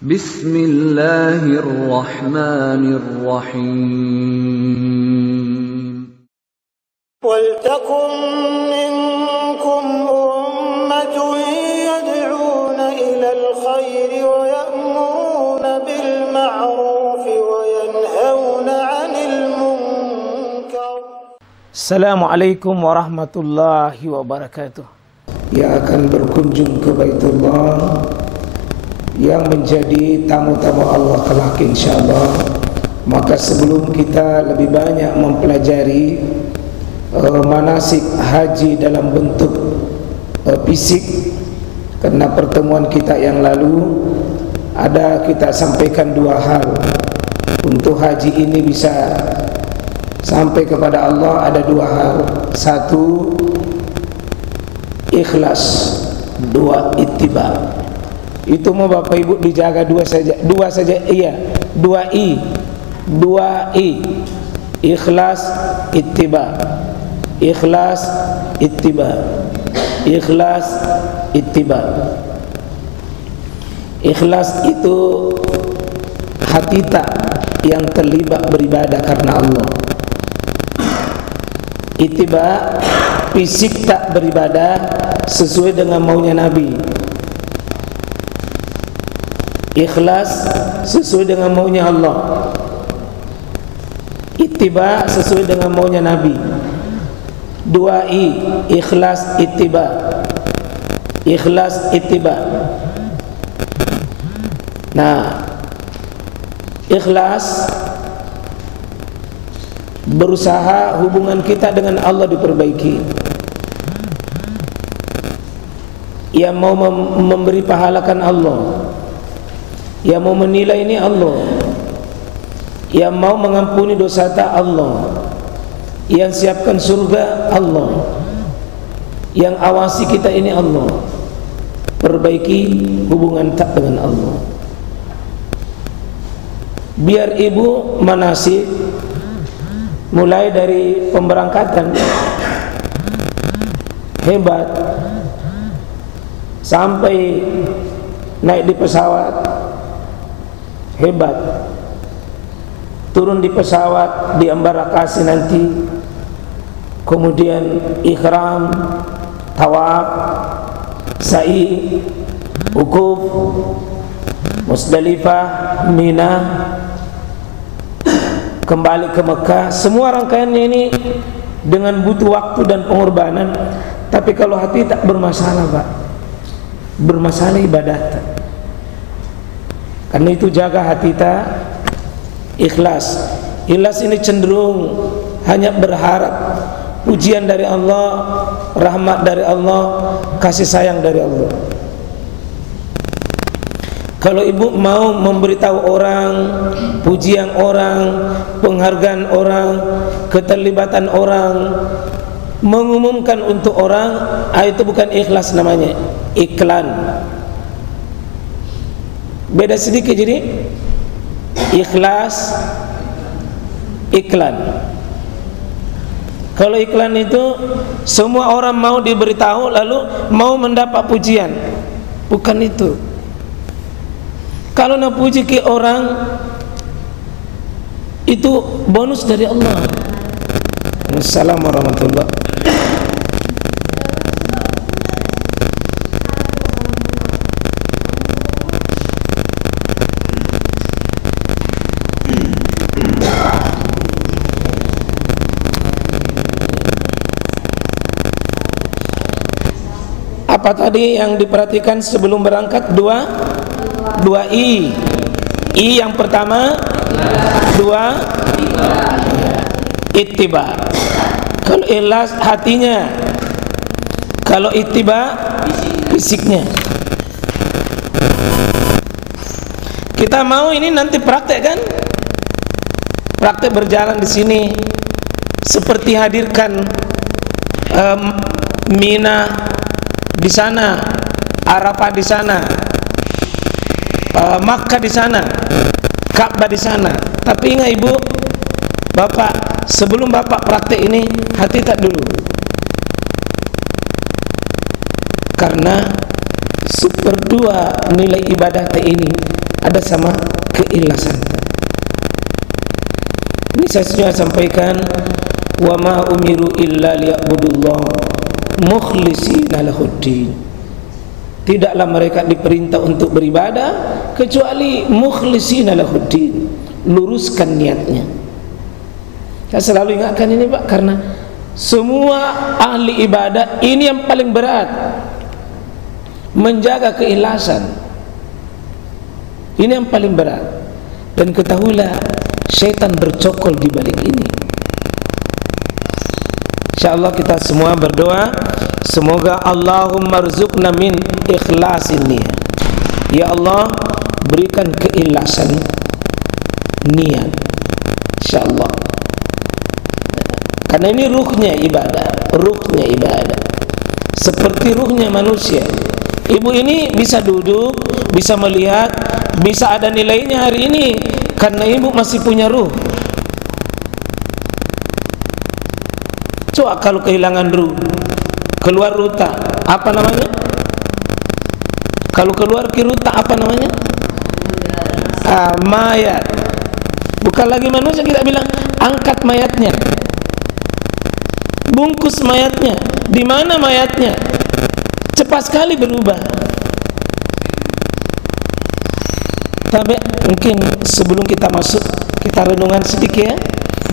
Bismillahirrahmanirrahim. Waltakum minkum ummatun yad'una ilal khairi wa ya'muruna bil ma'ruf wa yanhauna 'anil munkar. Assalamualaikum warahmatullahi wabarakatuh. Yang akan berkunjung ke Baitullah, yang menjadi tamu-tamu Allah kelak insyaallah. Maka sebelum kita lebih banyak mempelajari manasik haji dalam bentuk fisik, karena pertemuan kita yang lalu ada kita sampaikan dua hal. Untuk haji ini bisa sampai kepada Allah ada dua hal. Satu, ikhlas. Dua, ittiba. Itu mau Bapak Ibu dijaga dua saja. Iya, dua i. Ikhlas, ittiba. Ikhlas, ittiba. Ikhlas, ittiba. Ikhlas itu hati tak yang terlibat beribadah karena Allah. Ittiba, fisik tak beribadah sesuai dengan maunya Nabi. Ikhlas sesuai dengan maunya Allah. Ittiba sesuai dengan maunya Nabi. Dua i, ikhlas, ittiba. Ikhlas, ittiba. Nah, ikhlas berusaha hubungan kita dengan Allah diperbaiki. Yang mau memberi pahalakan Allah, yang mau menilai ini Allah, yang mau mengampuni dosa tak Allah, yang siapkan surga Allah, yang awasi kita ini Allah. Perbaiki hubungan tak dengan Allah. Biar ibu manasik mulai dari pemberangkatan hebat sampai naik di pesawat hebat, turun di pesawat di embarkasi nanti, kemudian ihram, tawaf, sa'i, wukuf, Musdalifah, Mina, kembali ke Mekah. Semua rangkaiannya ini dengan butuh waktu dan pengorbanan. Tapi kalau hati tak bermasalah, Pak, bermasalah ibadah tak. Karena itu jaga hati tak, ikhlas. Ikhlas ini cenderung hanya berharap pujian dari Allah, rahmat dari Allah, kasih sayang dari Allah. Kalau ibu mau memberitahu orang, pujian orang, penghargaan orang, keterlibatan orang, mengumumkan untuk orang, itu bukan ikhlas namanya, iklan. Beda sedikit jadi ikhlas, iklan. Kalau iklan itu semua orang mau diberitahu lalu mau mendapat pujian, bukan itu. Kalau nak puji ke orang itu bonus dari Allah. Assalamualaikum warahmatullahi wabarakatuh. Apa tadi yang diperhatikan sebelum berangkat? Dua i. I yang pertama, dua, ittiba. Kalau ikhlas hatinya, kalau ittiba fisiknya. Kita mau ini nanti praktek kan? Praktek berjalan di sini seperti hadirkan Mina di sana, Arafah di sana, Makkah di sana, Ka'bah di sana. Tapi ingat ibu, bapak, sebelum bapak praktek ini hati tak dulu. Karena 1/2 nilai ibadah ini ada sama keikhlasan. Ini saya sudah sampaikan, wa ma umiru illa liya'budullah mukhlishina lahuddin. Tidaklah mereka diperintah untuk beribadah kecuali mukhlishina lahuddin, luruskan niatnya. Saya selalu ingatkan ini Pak, karena semua ahli ibadah ini yang paling berat, menjaga keikhlasan. Ini yang paling berat. Dan ketahuilah, syaitan bercokol di balik ini. InsyaAllah kita semua berdoa, semoga Allahumma rzuqna min ikhlasin niat. Ya Allah, berikan keikhlasan niat, InsyaAllah. Karena ini ruhnya ibadah, ruhnya ibadah. Seperti ruhnya manusia. Ibu ini bisa duduk, bisa melihat, bisa ada nilainya hari ini karena ibu masih punya ruh. Coba kalau kehilangan ruh, keluar ruta, apa namanya? Kalau keluar kiruta, apa namanya? Mayat. Bukan lagi manusia, kita bilang angkat mayatnya, bungkus mayatnya. Di mana mayatnya? Cepat sekali berubah. Tapi mungkin sebelum kita masuk, kita renungan sedikit ya,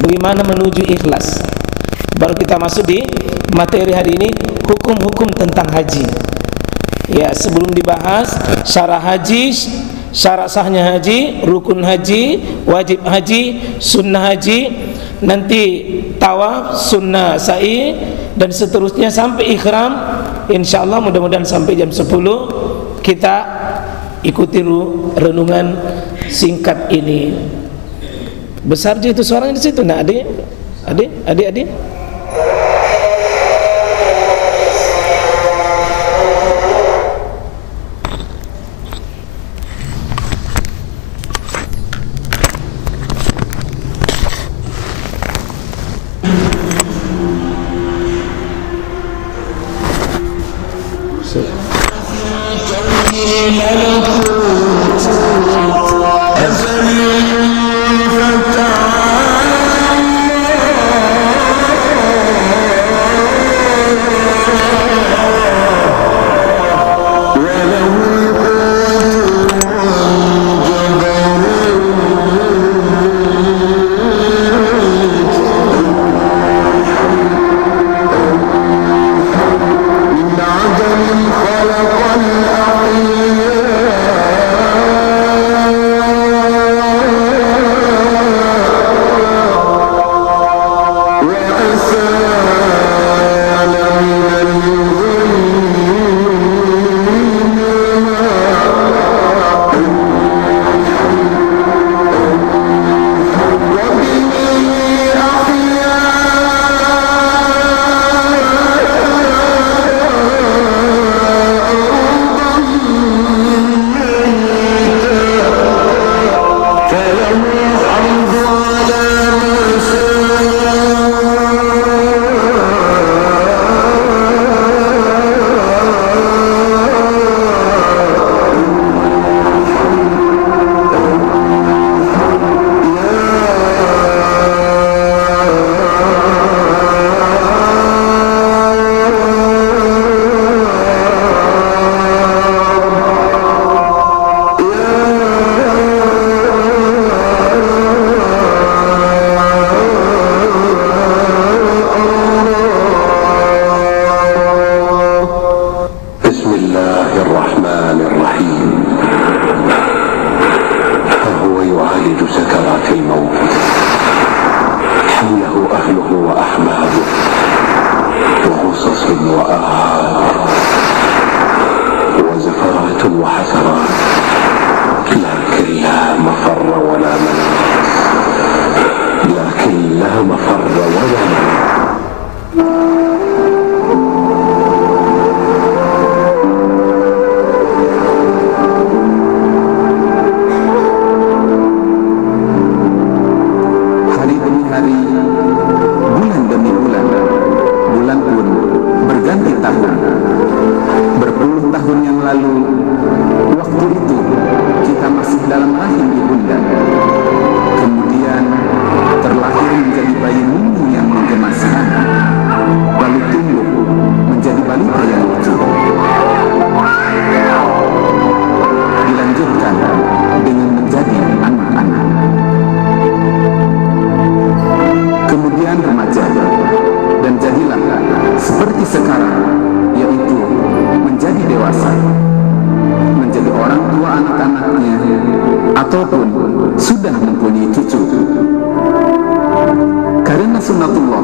bagaimana menuju ikhlas. Baru kita masuk di materi hari ini, hukum-hukum tentang haji. Ya, sebelum dibahas syarah haji, syarat sahnya haji, rukun haji, wajib haji, sunnah haji, nanti tawaf, sunnah sa'i, dan seterusnya sampai ikhram. InsyaAllah mudah-mudahan sampai jam 10 kita ikuti renungan singkat ini. Besar je itu suaranya di situ, nak adik? Adik? dalam rahim ibunda. Kemudian terlahir menjadi bayi mungil yang menggemaskan, lalu tumbuh menjadi balita yang lucu. Dilanjutkan dengan menjadi anak-anak. Kemudian remaja, dan jadilah seperti sekarang, yaitu menjadi dewasa, menjadi orang tua anak-anaknya, ataupun sudah mempunyai cucu. Karena sunnatullah,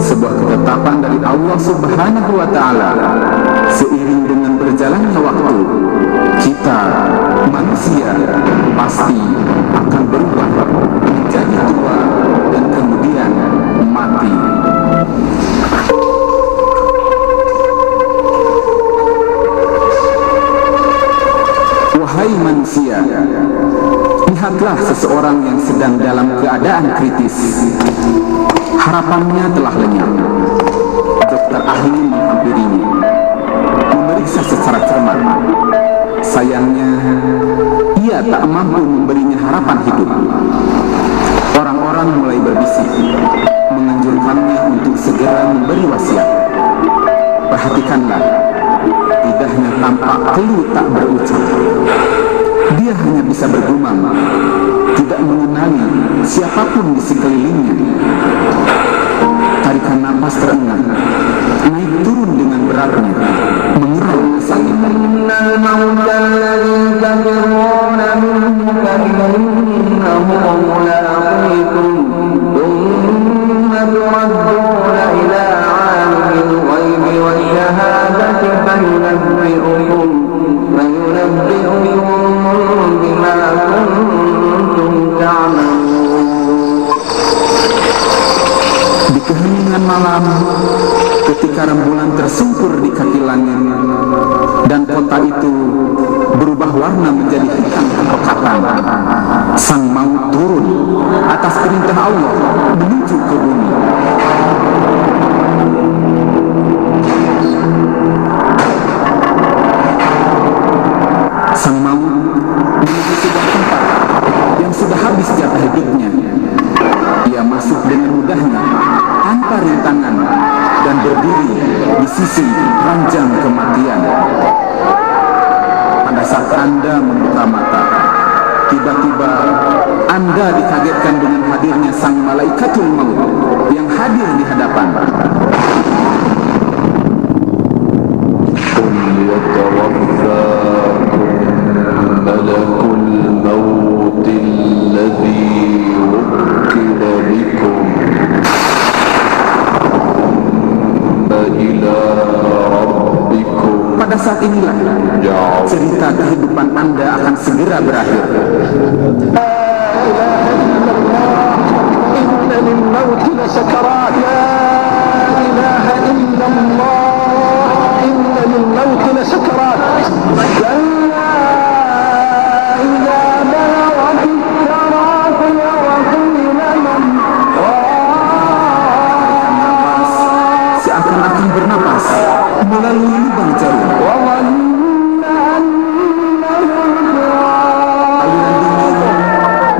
sebuah ketetapan dari Allah Subhanahu wa Ta'ala, seiring dengan berjalannya waktu, kita manusia pasti akan berubah menjadi tua dan kemudian mati. Wahai manusia, lihatlah seseorang yang sedang dalam keadaan kritis. Harapannya telah lenyap. Dokter ahli menghampirinya, memeriksa secara cermat. Sayangnya, ia tak mampu memberinya harapan hidup. Orang-orang mulai berbisik, menganjurkannya untuk segera memberi wasiat. Perhatikanlah, lidahnya tampak keluh tak berucap. Dia hanya bisa bergumam, tidak mengenali siapapun di sekelilingnya. Tarikan napas terengah, naik turun dengan beratnya, mengeram kesakitan. Di keheningan malam, ketika rembulan tersungkur di kaki langit dan kota itu berubah warna menjadi hitam kepekatan, sang maut turun atas perintah Allah menuju ke bumi. Sang maut menuju sebuah tempat yang sudah habis jatah hidupnya. Ia masuk dengan mudahnya, tanpa rintangan, dan berdiri di sisi ranjang kematian. Pada saat Anda membuka mata, tiba-tiba Anda dikagetkan dengan hadirnya sang malaikatul maut yang hadir di hadapan. Pada saat inilah cerita kehidupan Anda akan segera berakhir. Inna lil mauti lasakarat. La ilaha illallah. Inna lil mauti lasakarat. Seakan-akan bernapas melalui lubang jarum. Aliran dingin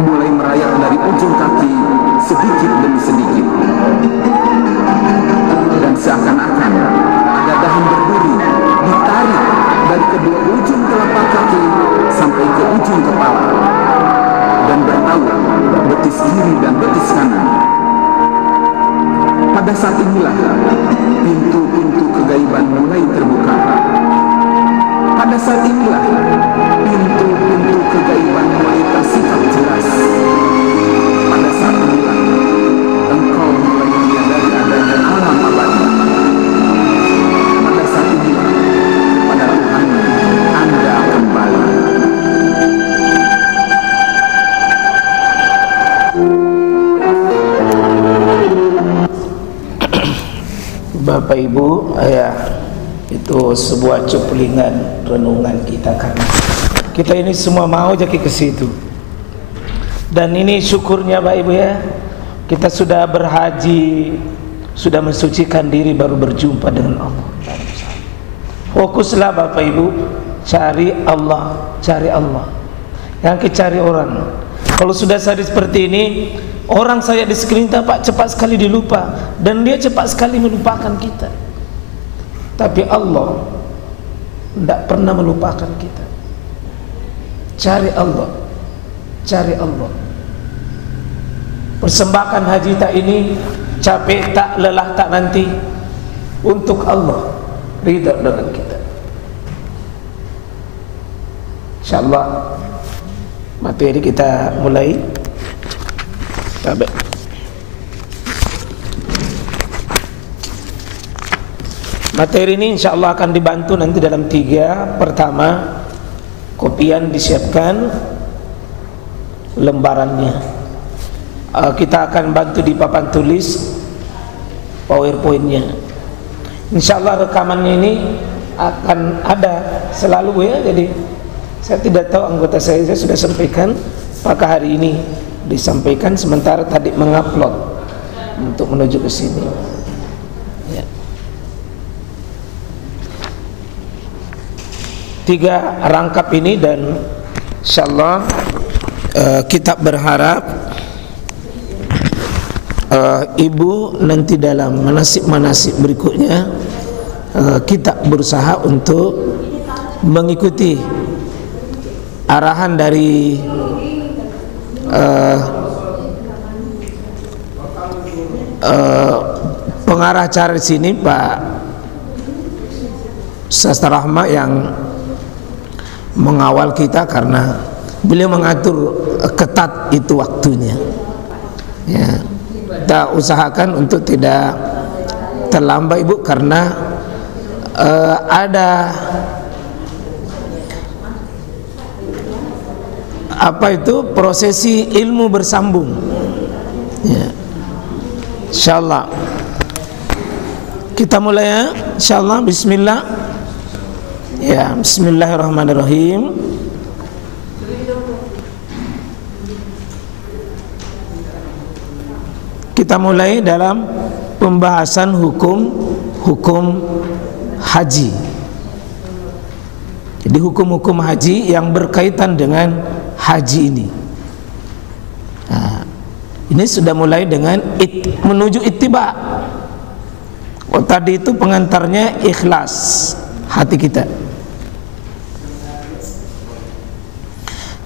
mulai merayap dari ujung kaki sedikit demi sedikit, dan seakan-akan ada dahan berduri ditarik dari kedua ujung telapak kaki sampai ke ujung kepala dan bertaut betis kiri dan betis kanan. Pada saat inilah pintu-pintu kegaiban mulai terbuka. Pada saat inilah pintu-pintu kegaiban mulai tersikat jelas. Pada saat inilah engkau mulai menyadari adanya alam abadi. Pada saat inilah pada Tuhan Anda kembali. Bapak Ibu, itu sebuah cuplikan renungan kita, karena kita ini semua mau jadi ke situ. Dan ini syukurnya Bapak Ibu ya, kita sudah berhaji, sudah mensucikan diri, baru berjumpa dengan Allah. Fokuslah Bapak Ibu, cari Allah, cari Allah. yang dicari orang. Kalau sudah sadar seperti ini, orang saya di sekeliling Pak cepat sekali dilupa, dan dia cepat sekali melupakan kita. Tapi Allah tidak pernah melupakan kita. Cari Allah, cari Allah. Persembahkan haji tak ini, capek tak, lelah tak nanti, untuk Allah, ridha dengan kita. InsyaAllah materi kita mulai. Materi ini insyaAllah akan dibantu nanti dalam 3. Pertama, kopian disiapkan, lembarannya kita akan bantu di papan tulis PowerPoint-nya. InsyaAllah rekamannya ini akan ada selalu ya. Jadi saya tidak tahu anggota saya sudah sampaikan apakah hari ini disampaikan, sementara tadi mengupload untuk menuju ke sini ya. 3 rangkap ini, dan insyaallah kita berharap Ibu nanti dalam manasik-manasik berikutnya kita berusaha untuk mengikuti arahan dari pengarah acara di sini, Pak Sastra Rahma, yang mengawal kita, karena beliau mengatur ketat itu waktunya ya. Kita usahakan untuk tidak terlambat Ibu, karena ada apa itu prosesi ilmu bersambung ya. InsyaAllah kita mulai ya, InsyaAllah. Bismillah ya. Bismillahirrahmanirrahim. Kita mulai dalam pembahasan hukum haji. Jadi hukum-hukum haji yang berkaitan dengan haji ini. Nah, ini sudah mulai dengan menuju ittiba. Oh, tadi itu pengantarnya ikhlas hati kita.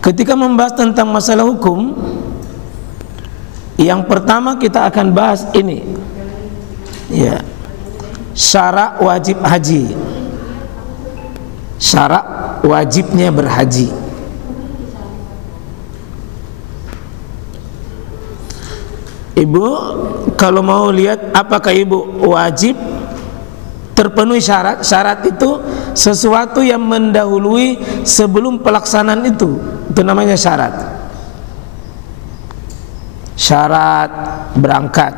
Ketika membahas tentang masalah hukum, yang pertama kita akan bahas ini ya, syarat wajib haji, syarat wajibnya berhaji. Ibu kalau mau lihat apakah Ibu wajib terpenuhi syarat, syarat itu sesuatu yang mendahului sebelum pelaksanaan itu namanya syarat. Syarat berangkat,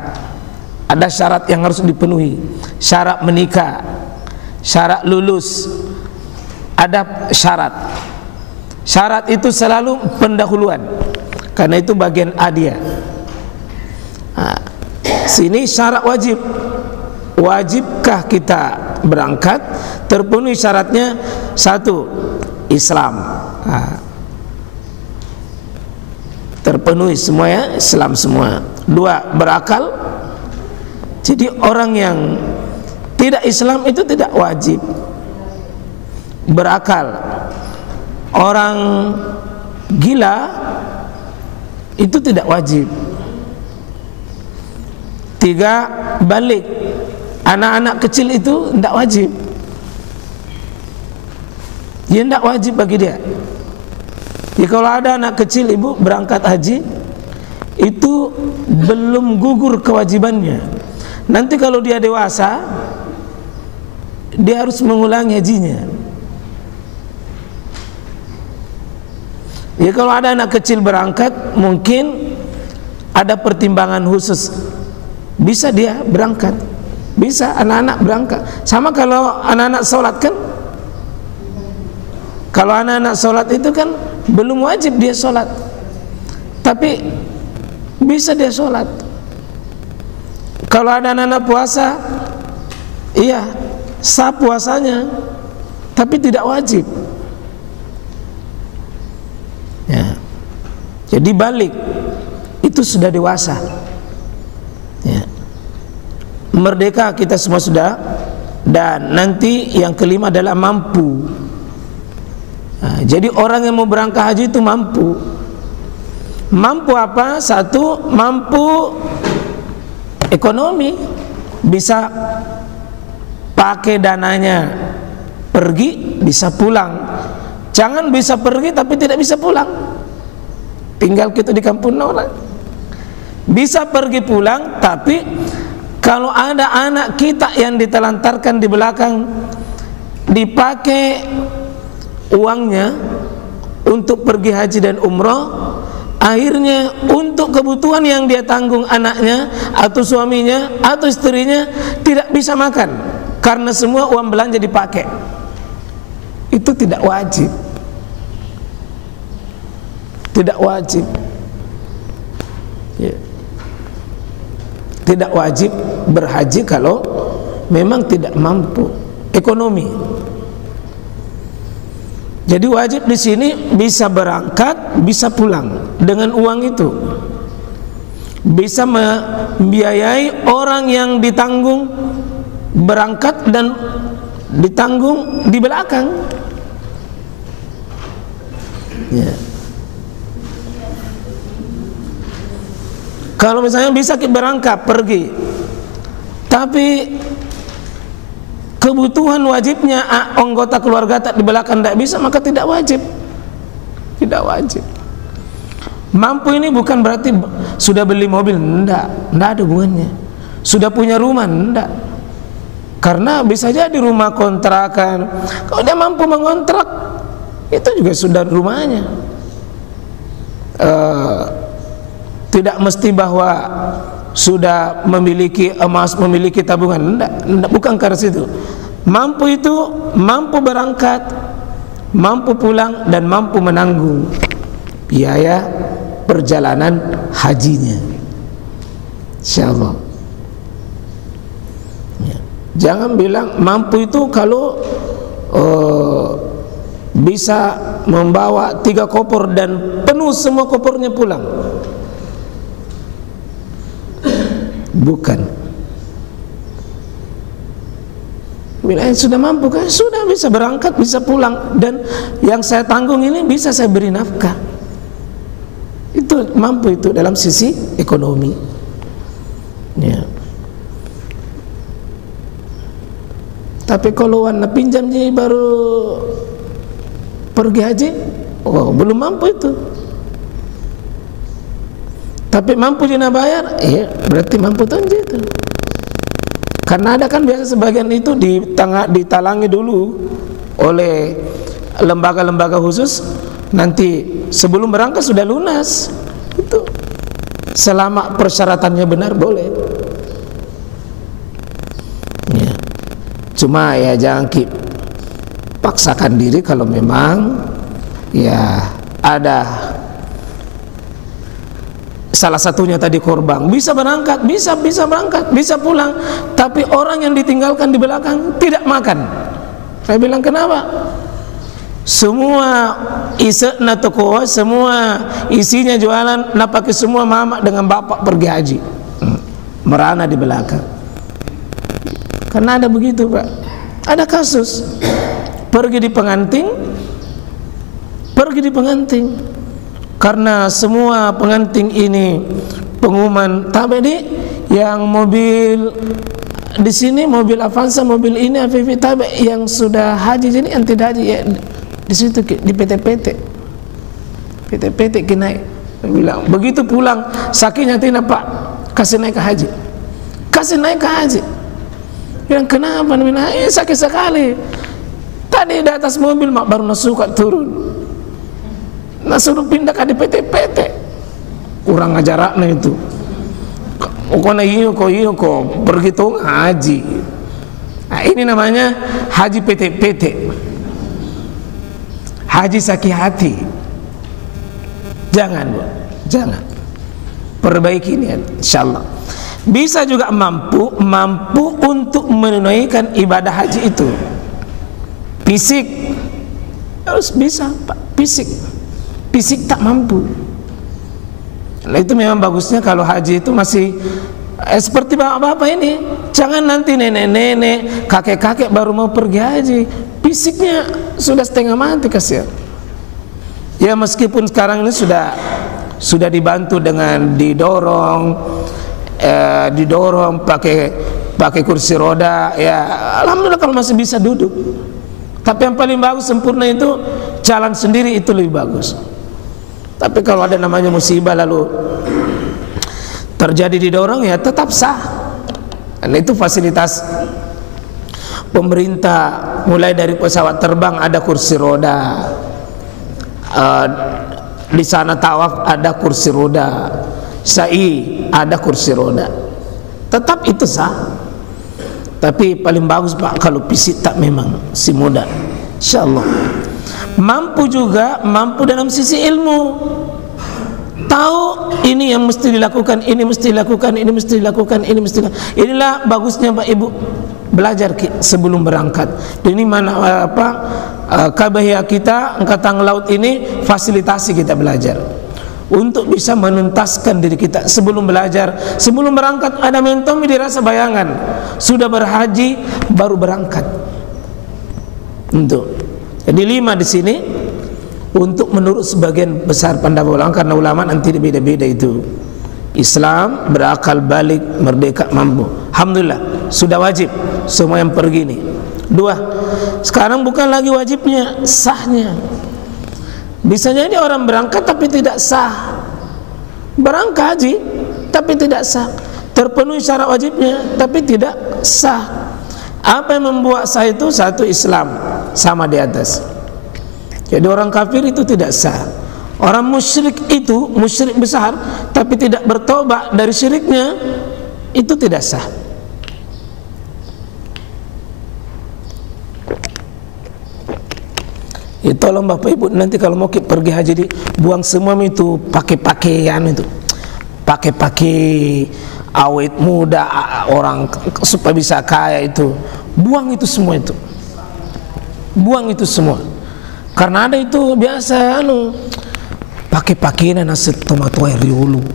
ada syarat yang harus dipenuhi, syarat menikah, syarat lulus, ada syarat. Syarat itu selalu pendahuluan, karena itu bagian A dia. Nah, sini syarat wajib. Wajibkah kita berangkat? Terpenuhi syaratnya. 1, Islam. Nah, terpenuhi semua ya, Islam semua. 2, berakal. Jadi orang yang tidak Islam itu tidak wajib berakal. Orang gila itu tidak wajib. 3, balik. Anak-anak kecil itu tidak wajib. Dia tidak wajib bagi dia. Ya, kalau ada anak kecil Ibu berangkat haji, itu belum gugur kewajibannya. Nanti kalau dia dewasa, dia harus mengulangi hajinya. Ya, kalau ada anak kecil berangkat, mungkin ada pertimbangan khusus, bisa dia berangkat, bisa anak-anak berangkat. Sama kalau anak-anak sholat kan, kalau anak-anak sholat itu kan belum wajib dia sholat, tapi bisa dia sholat. Kalau ada anak-anak puasa, iya sah puasanya, tapi tidak wajib ya. Jadi balik itu sudah dewasa ya. Merdeka kita semua sudah. Dan nanti yang kelima adalah mampu. Nah, jadi orang yang mau berangkat haji itu mampu. Mampu apa? Satu, mampu ekonomi, bisa pakai dananya pergi, bisa pulang. Jangan bisa pergi tapi tidak bisa pulang, tinggal kita di kampung orang. Bisa pergi pulang, tapi kalau ada anak kita yang ditelantarkan di belakang, dipakai uangnya untuk pergi haji dan umroh, akhirnya untuk kebutuhan yang dia tanggung anaknya atau suaminya atau istrinya tidak bisa makan karena semua uang belanja dipakai. Itu tidak wajib. Tidak wajib ya. Tidak wajib berhaji kalau memang tidak mampu ekonomi. Jadi wajib di sini bisa berangkat, bisa pulang dengan uang itu. Bisa membiayai orang yang ditanggung berangkat dan ditanggung di belakang. Ya. Kalau misalnya bisa berangkat pergi, tapi kebutuhan wajibnya anggota keluarga tak di belakang tidak bisa, maka tidak wajib. Tidak wajib. Mampu ini bukan berarti sudah beli mobil, enggak ada hubungannya. Sudah punya rumah, enggak. Karena bisa jadi rumah kontrakan. Kalau dia mampu mengontrak, itu juga sudah rumahnya. Tidak mesti bahwa sudah memiliki emas, memiliki tabungan, enggak, bukan karena situ. Mampu itu mampu berangkat, mampu pulang dan mampu menanggung biaya perjalanan hajinya. Insyaallah. Ya. Jangan bilang mampu itu kalau bisa membawa 3 koper dan penuh semua kopernya pulang. Bukan. Bila sudah mampu kan sudah bisa berangkat, bisa pulang, dan yang saya tanggung ini bisa saya beri nafkah. Itu mampu itu dalam sisi ekonomi. Ya. Tapi kalau wana pinjam jadi baru pergi haji, oh belum mampu itu. Tapi mampu dina bayar, iya berarti mampu tonji itu. Karena ada kan biasa sebagian itu ditalangi dulu oleh lembaga-lembaga khusus, nanti sebelum berangkat sudah lunas. Itu selama persyaratannya benar boleh. Ya. Cuma ya jangan paksakan diri kalau memang ya ada. Salah satunya tadi korban bisa berangkat, bisa berangkat, bisa pulang, tapi orang yang ditinggalkan di belakang tidak makan. Saya bilang kenapa? Semua isena toko, semua isinya jualan, napaki semua mama dengan bapak pergi haji, merana di belakang. Karena ada begitu Pak, ada kasus pergi di pengantin. Karena semua pengantin ini pengumuman tabe yang mobil di sini, mobil Avanza, mobil ini AVV tabe yang sudah haji, jadi yang tidak haji ya di situ di PT naik. Bilang begitu pulang sakitnya tina Pak, kasih naik ke haji, kasih naik ke haji. Bilang kenapa? Bilang sakit sekali. Tadi di atas mobil mak baru suka turun. Nah suruh pindah ke PT, kurang ajaraknya itu. Kona iyo ko pergi tuh haji. Nah, ini namanya haji PT, haji sakit hati. Jangan perbaiki ini, insyaallah. Bisa juga mampu untuk menunaikan ibadah haji itu. Fisik harus bisa Pak, fisik tak mampu. Nah, itu memang bagusnya kalau haji itu masih seperti bapak-bapak ini. Jangan nanti nenek-nenek, kakek-kakek baru mau pergi haji, fisiknya sudah setengah mati, kasihan. Ya meskipun sekarang ini sudah dibantu dengan didorong pakai kursi roda, ya alhamdulillah kalau masih bisa duduk. Tapi yang paling bagus sempurna itu jalan sendiri, itu lebih bagus. Tapi kalau ada namanya musibah lalu terjadi didorong, ya tetap sah. Dan itu fasilitas pemerintah, mulai dari pesawat terbang ada kursi roda, di sana tawaf ada kursi roda, sa'i ada kursi roda, tetap itu sah. Tapi paling bagus Pak kalau fisik tak memang si muda, insyaallah. Mampu juga, mampu dalam sisi ilmu, tahu ini yang mesti dilakukan, ini mesti dilakukan, ini mesti dilakukan, ini mesti dilakukan. Inilah bagusnya Pak Ibu belajar sebelum berangkat. Ini mana kabahia kita Angkatan Laut ini fasilitasi kita belajar untuk bisa menuntaskan diri kita sebelum belajar. Sebelum berangkat ada mentomi dirasa bayangan sudah berhaji baru berangkat. Jadi 5 di sini untuk menurut sebagian besar pendapat ulama, karena ulama nanti beda-beda itu. Islam, berakal balik, merdeka, mampu. Alhamdulillah sudah wajib semua yang pergi ini. 2, sekarang bukan lagi wajibnya, sahnya. Bisa jadi orang berangkat tapi tidak sah, berangkat haji tapi tidak sah, terpenuhi syarat wajibnya tapi tidak sah. Apa yang membuat sah itu? Satu, Islam sama di atas. Jadi orang kafir itu tidak sah. Orang musyrik itu, musyrik besar tapi tidak bertobat dari syiriknya, itu tidak sah. Ya, tolong Bapak Ibu nanti kalau mau pergi haji buang semua itu pakaian itu, pakai awet muda orang supaya bisa kaya itu, buang itu semua itu, buang itu semua. Karena ada itu biasa pakai pakaian nasi tomato air dulu.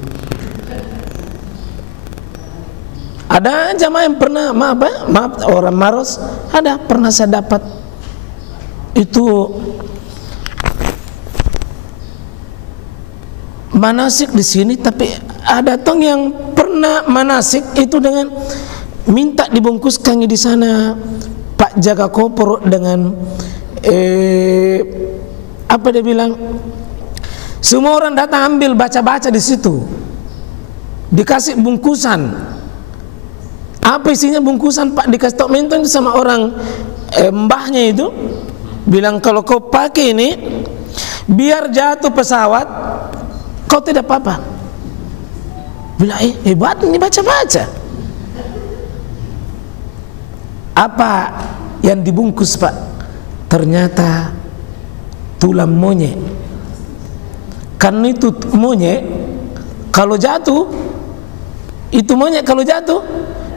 Ada jamaah yang pernah maaf orang Maros, ada pernah saya dapat itu manasik di sini, tapi ada tong yang pernah manasik itu dengan minta dibungkuskannya di sana Pak jaga koper dengan apa dia bilang, semua orang datang ambil baca-baca di situ, dikasih bungkusan. Apa isinya bungkusan Pak? Dikasih tok menton sama orang mbahnya itu, bilang kalau kau pakai ini biar jatuh pesawat kau tidak apa-apa. Bilang hebat ini baca-baca. Apa yang dibungkus Pak? Ternyata tulang monyet. Karena itu monyet kalau jatuh, itu monyet kalau jatuh,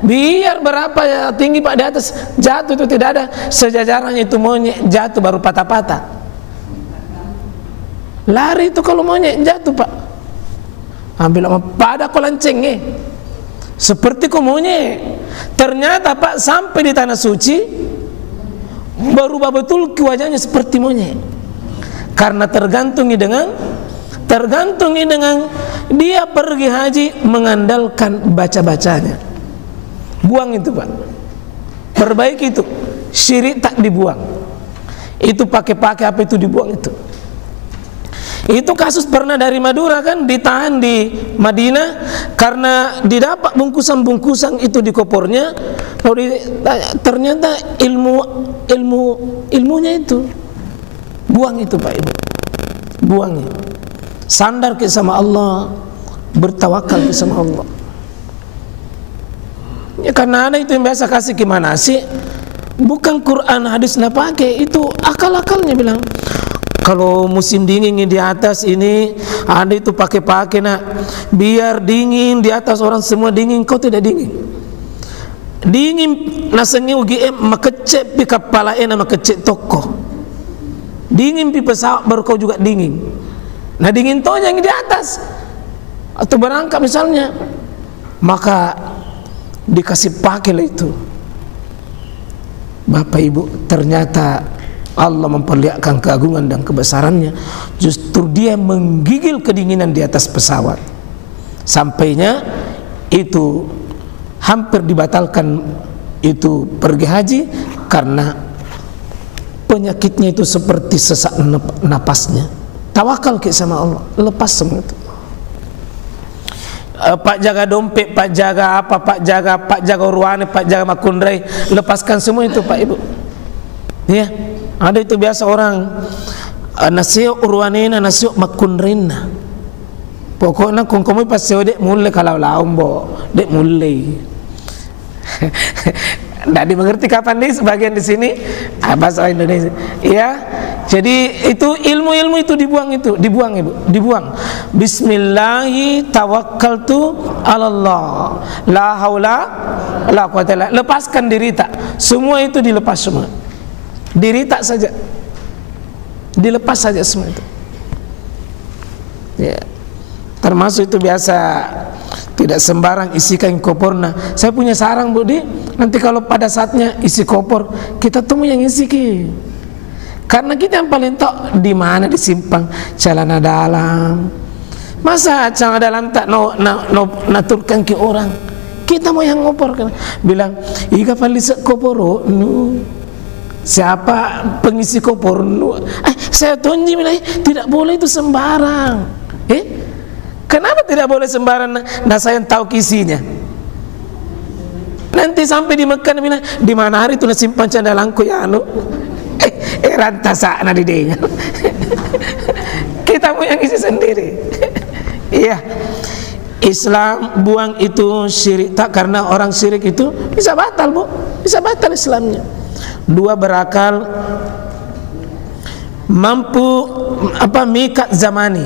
biar berapa ya tinggi Pak di atas, jatuh itu tidak ada sejajarannya, itu monyet jatuh baru patah-patah. Lari itu kalau monyet jatuh Pak, ambil pada kolanceng seperti kau monyet. Ternyata Pak sampai di tanah suci berubah betul ke wajahnya seperti monyet, karena tergantungi dengan dia pergi haji mengandalkan baca-bacanya. Buang itu Pak, perbaiki itu, syirik tak dibuang, itu pakai apa itu dibuang itu. Itu kasus pernah dari Madura kan, ditahan di Madinah karena didapat bungkusan-bungkusan itu di kopornya. Lalu ternyata ilmunya itu buang itu Pak Ibu, buang. Sandar ke sama Allah, bertawakal ke sama Allah. Ya, karena ada itu yang biasa kasih ke manasik, bukan Quran hadis nak pakai, itu akal-akalnya bilang. Kalau musim dingin di atas ini ada itu pakai nak, biar dingin di atas orang semua dingin, kau tidak dingin. Dingin nasengi UGM makecek pi kepala makecek toko. Dingin pi pesawat baru kau juga dingin. Nah dingin toh yang di atas. atau berangkat misalnya, maka dikasih pakailah itu. Bapak Ibu, ternyata Allah memperlihatkan keagungan dan kebesarannya. Justru dia menggigil kedinginan di atas pesawat. Sampainya itu hampir dibatalkan itu pergi haji karena penyakitnya itu seperti sesak napasnya. Tawakal ke sama Allah, lepas semua itu. Pak jaga dompet, Pak jaga apa, Pak jaga urwane, Pak jaga makundrai, lepaskan semua itu Pak Ibu. Ya, ada itu biasa orang nasio urwanena, nasio makundrena. Pokoknya kongkomu pas dek mulai kalau laumbo, dek mulai. Tidak dimengerti kapan nih sebagian di sini bahasa Indonesia. Ya, jadi itu ilmu itu dibuang Ibu, dibuang. Bismillahi tawakkaltu 'alallah. La haula la quwata illa billah. Lepaskan diri tak. Semua itu dilepas semua. Diri tak saja. Dilepas saja semua itu. Ya. Termasuk itu biasa tidak sembarang isi kain koporna. Saya punya sarang Budi, nanti kalau pada saatnya isi kopor, kita temu yang isi ki. Karena kita yang paling tahu di mana disimpan celana dalam. Masa celana dalam tak naturkan ke orang? Kita mau yang ngopor kan? Bilang, "Iga palisa koporo nu." Siapa pengisi kopor nu? Saya tonji bilang, tidak boleh itu sembarang. Kenapa tidak boleh sembarang? Nah saya tahu kisinya. Nanti sampai di Mekah bilang, di mana hari itu simpan candalanku ya anu. Rantasa na di denya. Kita mau yang isi sendiri. Iya. Islam buang itu syirik tak, karena orang syirik itu bisa batal Bu, bisa batal Islamnya. Dua, berakal, mampu mikat zamani.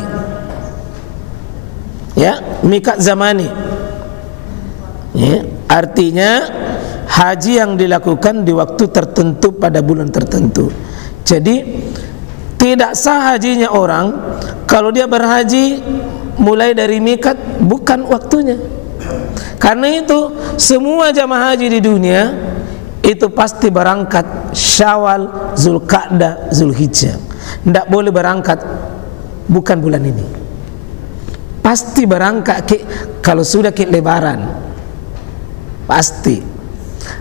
Ya, mikat zamani. Ya, artinya haji yang dilakukan di waktu tertentu pada bulan tertentu. Jadi tidak sah hajinya orang kalau dia berhaji mulai dari mikat bukan waktunya. Karena itu semua jamaah haji di dunia itu pasti berangkat Syawal, Zulqa'dah, Zulhijjah. Tidak boleh berangkat bukan bulan ini. Pasti berangkat kalau sudah ke lebaran. Pasti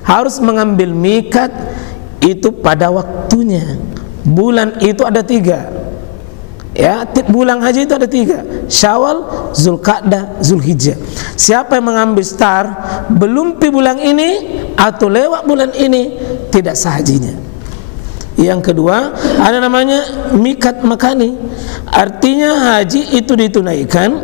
harus mengambil mikat itu pada waktunya. Bulan itu ada 3. Ya, bulan haji itu ada 3: Syawal, Zulqa'dah, Zulhijjah. Siapa yang mengambil start belum pi bulan ini atau lewat bulan ini, tidak sah hajinya. Yang kedua, ada namanya mikat makani. Artinya haji itu ditunaikan,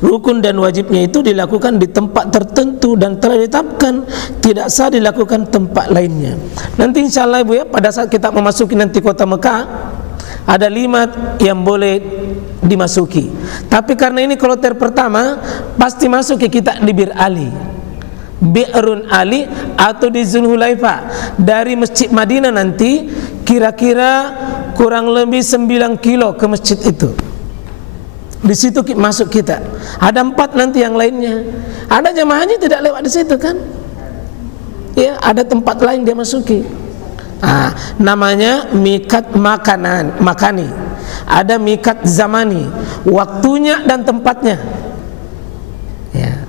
rukun dan wajibnya itu dilakukan di tempat tertentu dan telah ditetapkan, tidak sah dilakukan tempat lainnya. Nanti insya Allah Ibu ya, pada saat kita memasuki nanti kota Mekah, ada 5 yang boleh dimasuki. Tapi karena ini kloter pertama, pasti masuk ke kita di Bir Ali, Bi'run Ali atau di Zulhulaifah. Dari Masjid Madinah nanti kira-kira kurang lebih 9 kilo ke masjid itu. Di situ masuk kita. Ada 4 nanti yang lainnya. Ada jamaah haji tidak lewat di situ kan? Ya, ada tempat lain dia masuki. Namanya mikat makani. Ada mikat zamani, waktunya dan tempatnya. Ya.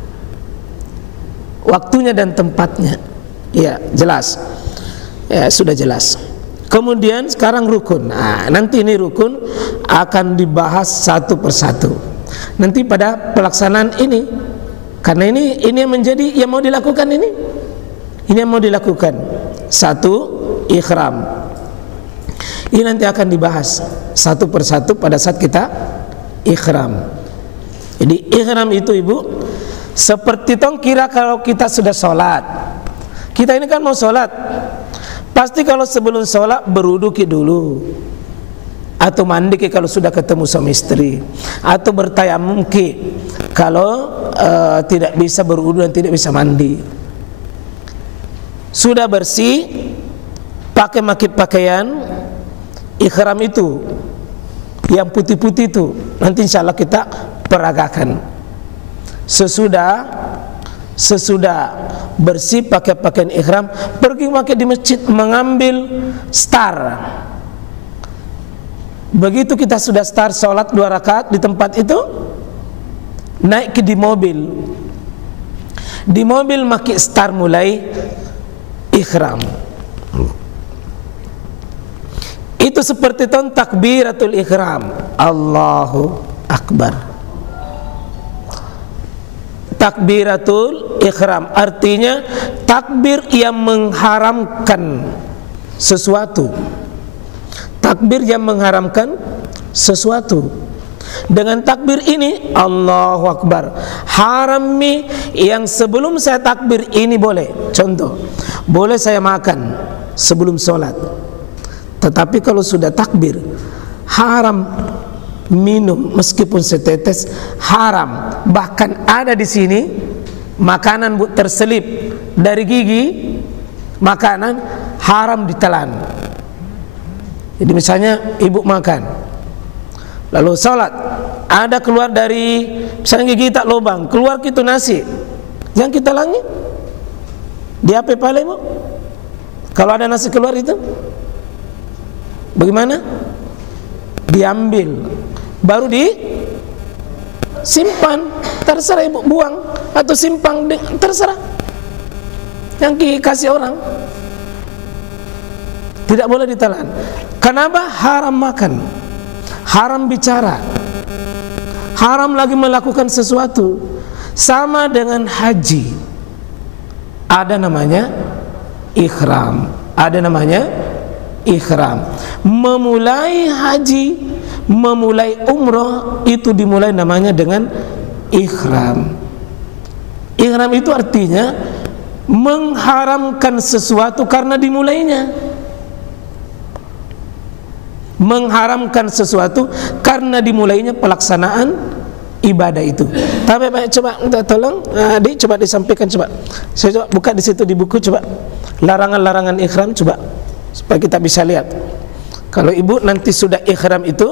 Waktunya dan tempatnya. Ya, jelas. Ya, sudah jelas. Kemudian sekarang rukun. Nanti ini rukun akan dibahas satu persatu. Nanti pada pelaksanaan ini, karena ini yang menjadi yang mau dilakukan ini yang mau dilakukan. 1, ikhram. Ini nanti akan dibahas satu persatu pada saat kita ikhram. Jadi ikhram itu Ibu seperti tong kira kalau kita sudah sholat. Kita ini kan mau sholat, pasti kalau sebelum sholat berwudu dulu, atau mandi kalau sudah ketemu suami istri, atau bertayamum kalau tidak bisa berwudu dan tidak bisa mandi. Sudah bersih, pakai pakaian ikhram itu yang putih-putih itu. Nanti insya Allah kita peragakan. Sesudah bersih pakai pakaian ihram, pergi pakai di masjid mengambil star. Begitu kita sudah start sholat 2 rakaat di tempat itu, naik ke di mobil. Di mobil pakai star mulai ihram. Itu seperti takbiratul ihram, Allahu Akbar. Takbiratul ihram artinya takbir yang mengharamkan sesuatu. Takbir yang mengharamkan sesuatu. Dengan takbir ini Allahu Akbar, haram yang sebelum saya takbir ini boleh. Contoh, boleh saya makan sebelum sholat, tetapi kalau sudah takbir haram minum meskipun setetes, haram. Bahkan ada di sini makanan terselip dari gigi, makanan haram ditelan. Jadi misalnya ibu makan, lalu sholat, ada keluar dari misalnya gigi tak lubang, keluar gitu nasi, yang kita langi, di apa palemu? Kalau ada nasi keluar itu, bagaimana? Diambil, baru disimpan, terserah ibu buang atau simpang, terserah. Yang kasih orang, tidak boleh ditelan. Kenapa? Haram makan, haram bicara, haram lagi melakukan sesuatu. Sama dengan haji, ada namanya ihram, ada namanya ihram. Memulai haji, memulai umroh itu dimulai namanya dengan ihram. Ihram itu artinya mengharamkan sesuatu karena dimulainya. Mengharamkan sesuatu karena dimulainya pelaksanaan ibadah itu. Tapi coba minta tolong adik, coba disampaikan, coba saya coba buka di situ di buku, coba larangan-larangan ihram, coba supaya kita bisa lihat. Kalau ibu nanti sudah ihram itu,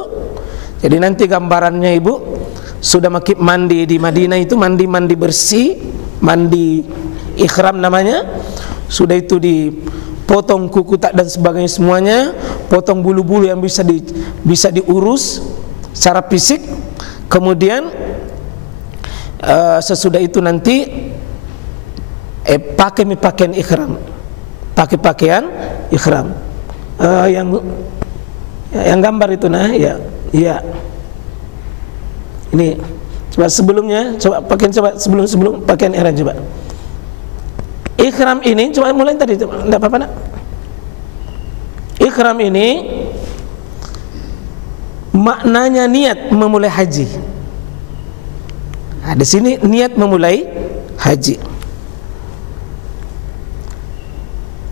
jadi nanti gambarannya ibu sudah mandi di Madinah itu, mandi bersih, mandi ihram namanya. Sudah itu dipotong kuku tak dan sebagainya semuanya, potong bulu-bulu yang bisa diurus secara fisik. Kemudian sesudah itu nanti pakai pakaian ihram, pakai pakaian ihram. Yang gambar itu nah ya ini coba sebelumnya, coba pakaian, coba sebelum pakaian ihram, coba ihram ini, coba mulai tadi, coba enggak apa-apa nak. Ihram ini maknanya niat memulai haji. Nah, di sini niat memulai haji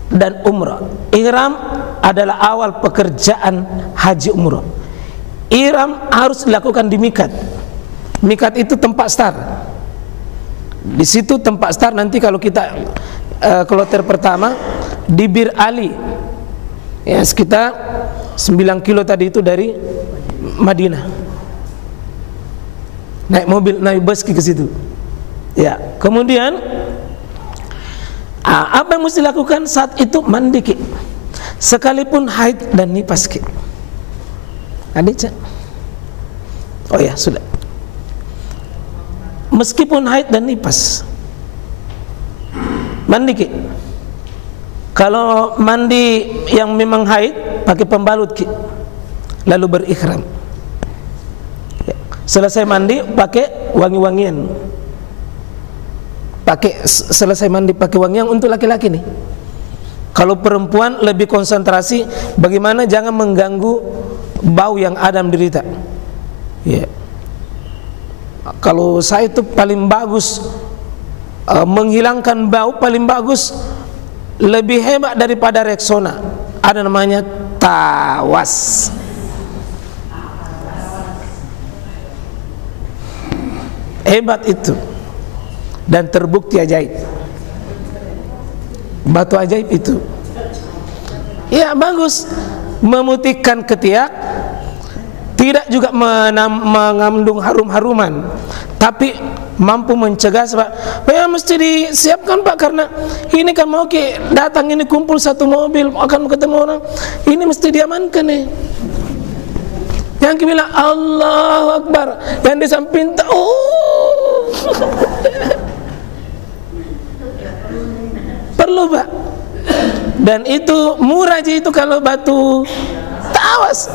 dan umrah. Ihram adalah awal pekerjaan haji umrah. Ihram harus dilakukan di mikat. Mikat itu tempat start. Di situ tempat start. Nanti kalau kita kloter pertama di Bir Ali, ya sekitar 9 kilo tadi itu dari Madinah. Naik mobil, naik bus ke situ. Ya, kemudian apa yang mesti dilakukan saat itu? Mandi ki, sekalipun haid dan nifas ki. Adik, oh ya sudah. Meskipun haid dan nifas, mandi ki. Kalau mandi yang memang haid, pakai pembalut ki, lalu berihram. Ya. Selesai mandi pakai wangi-wangian. Selesai mandi pakai wangian untuk laki-laki nih. Kalau perempuan lebih konsentrasi bagaimana jangan mengganggu bau yang ada menderita. Ya. Kalau saya itu paling bagus menghilangkan bau, paling bagus, lebih hebat daripada Rexona. Ada namanya Tawas. Hebat itu. Dan terbukti ajaib. Batu ajaib itu. Ya bagus. Memutihkan ketiak, tidak juga mengandung harum-haruman, tapi mampu mencegah. Sebab ya mesti disiapkan Pak, karena ini kan mau datang ini kumpul satu mobil akan ketemu orang, ini mesti diamankan nih. Yang bilang Allahu Akbar, yang di samping perlu Pak. Dan itu murah aja itu, kalau batu tawas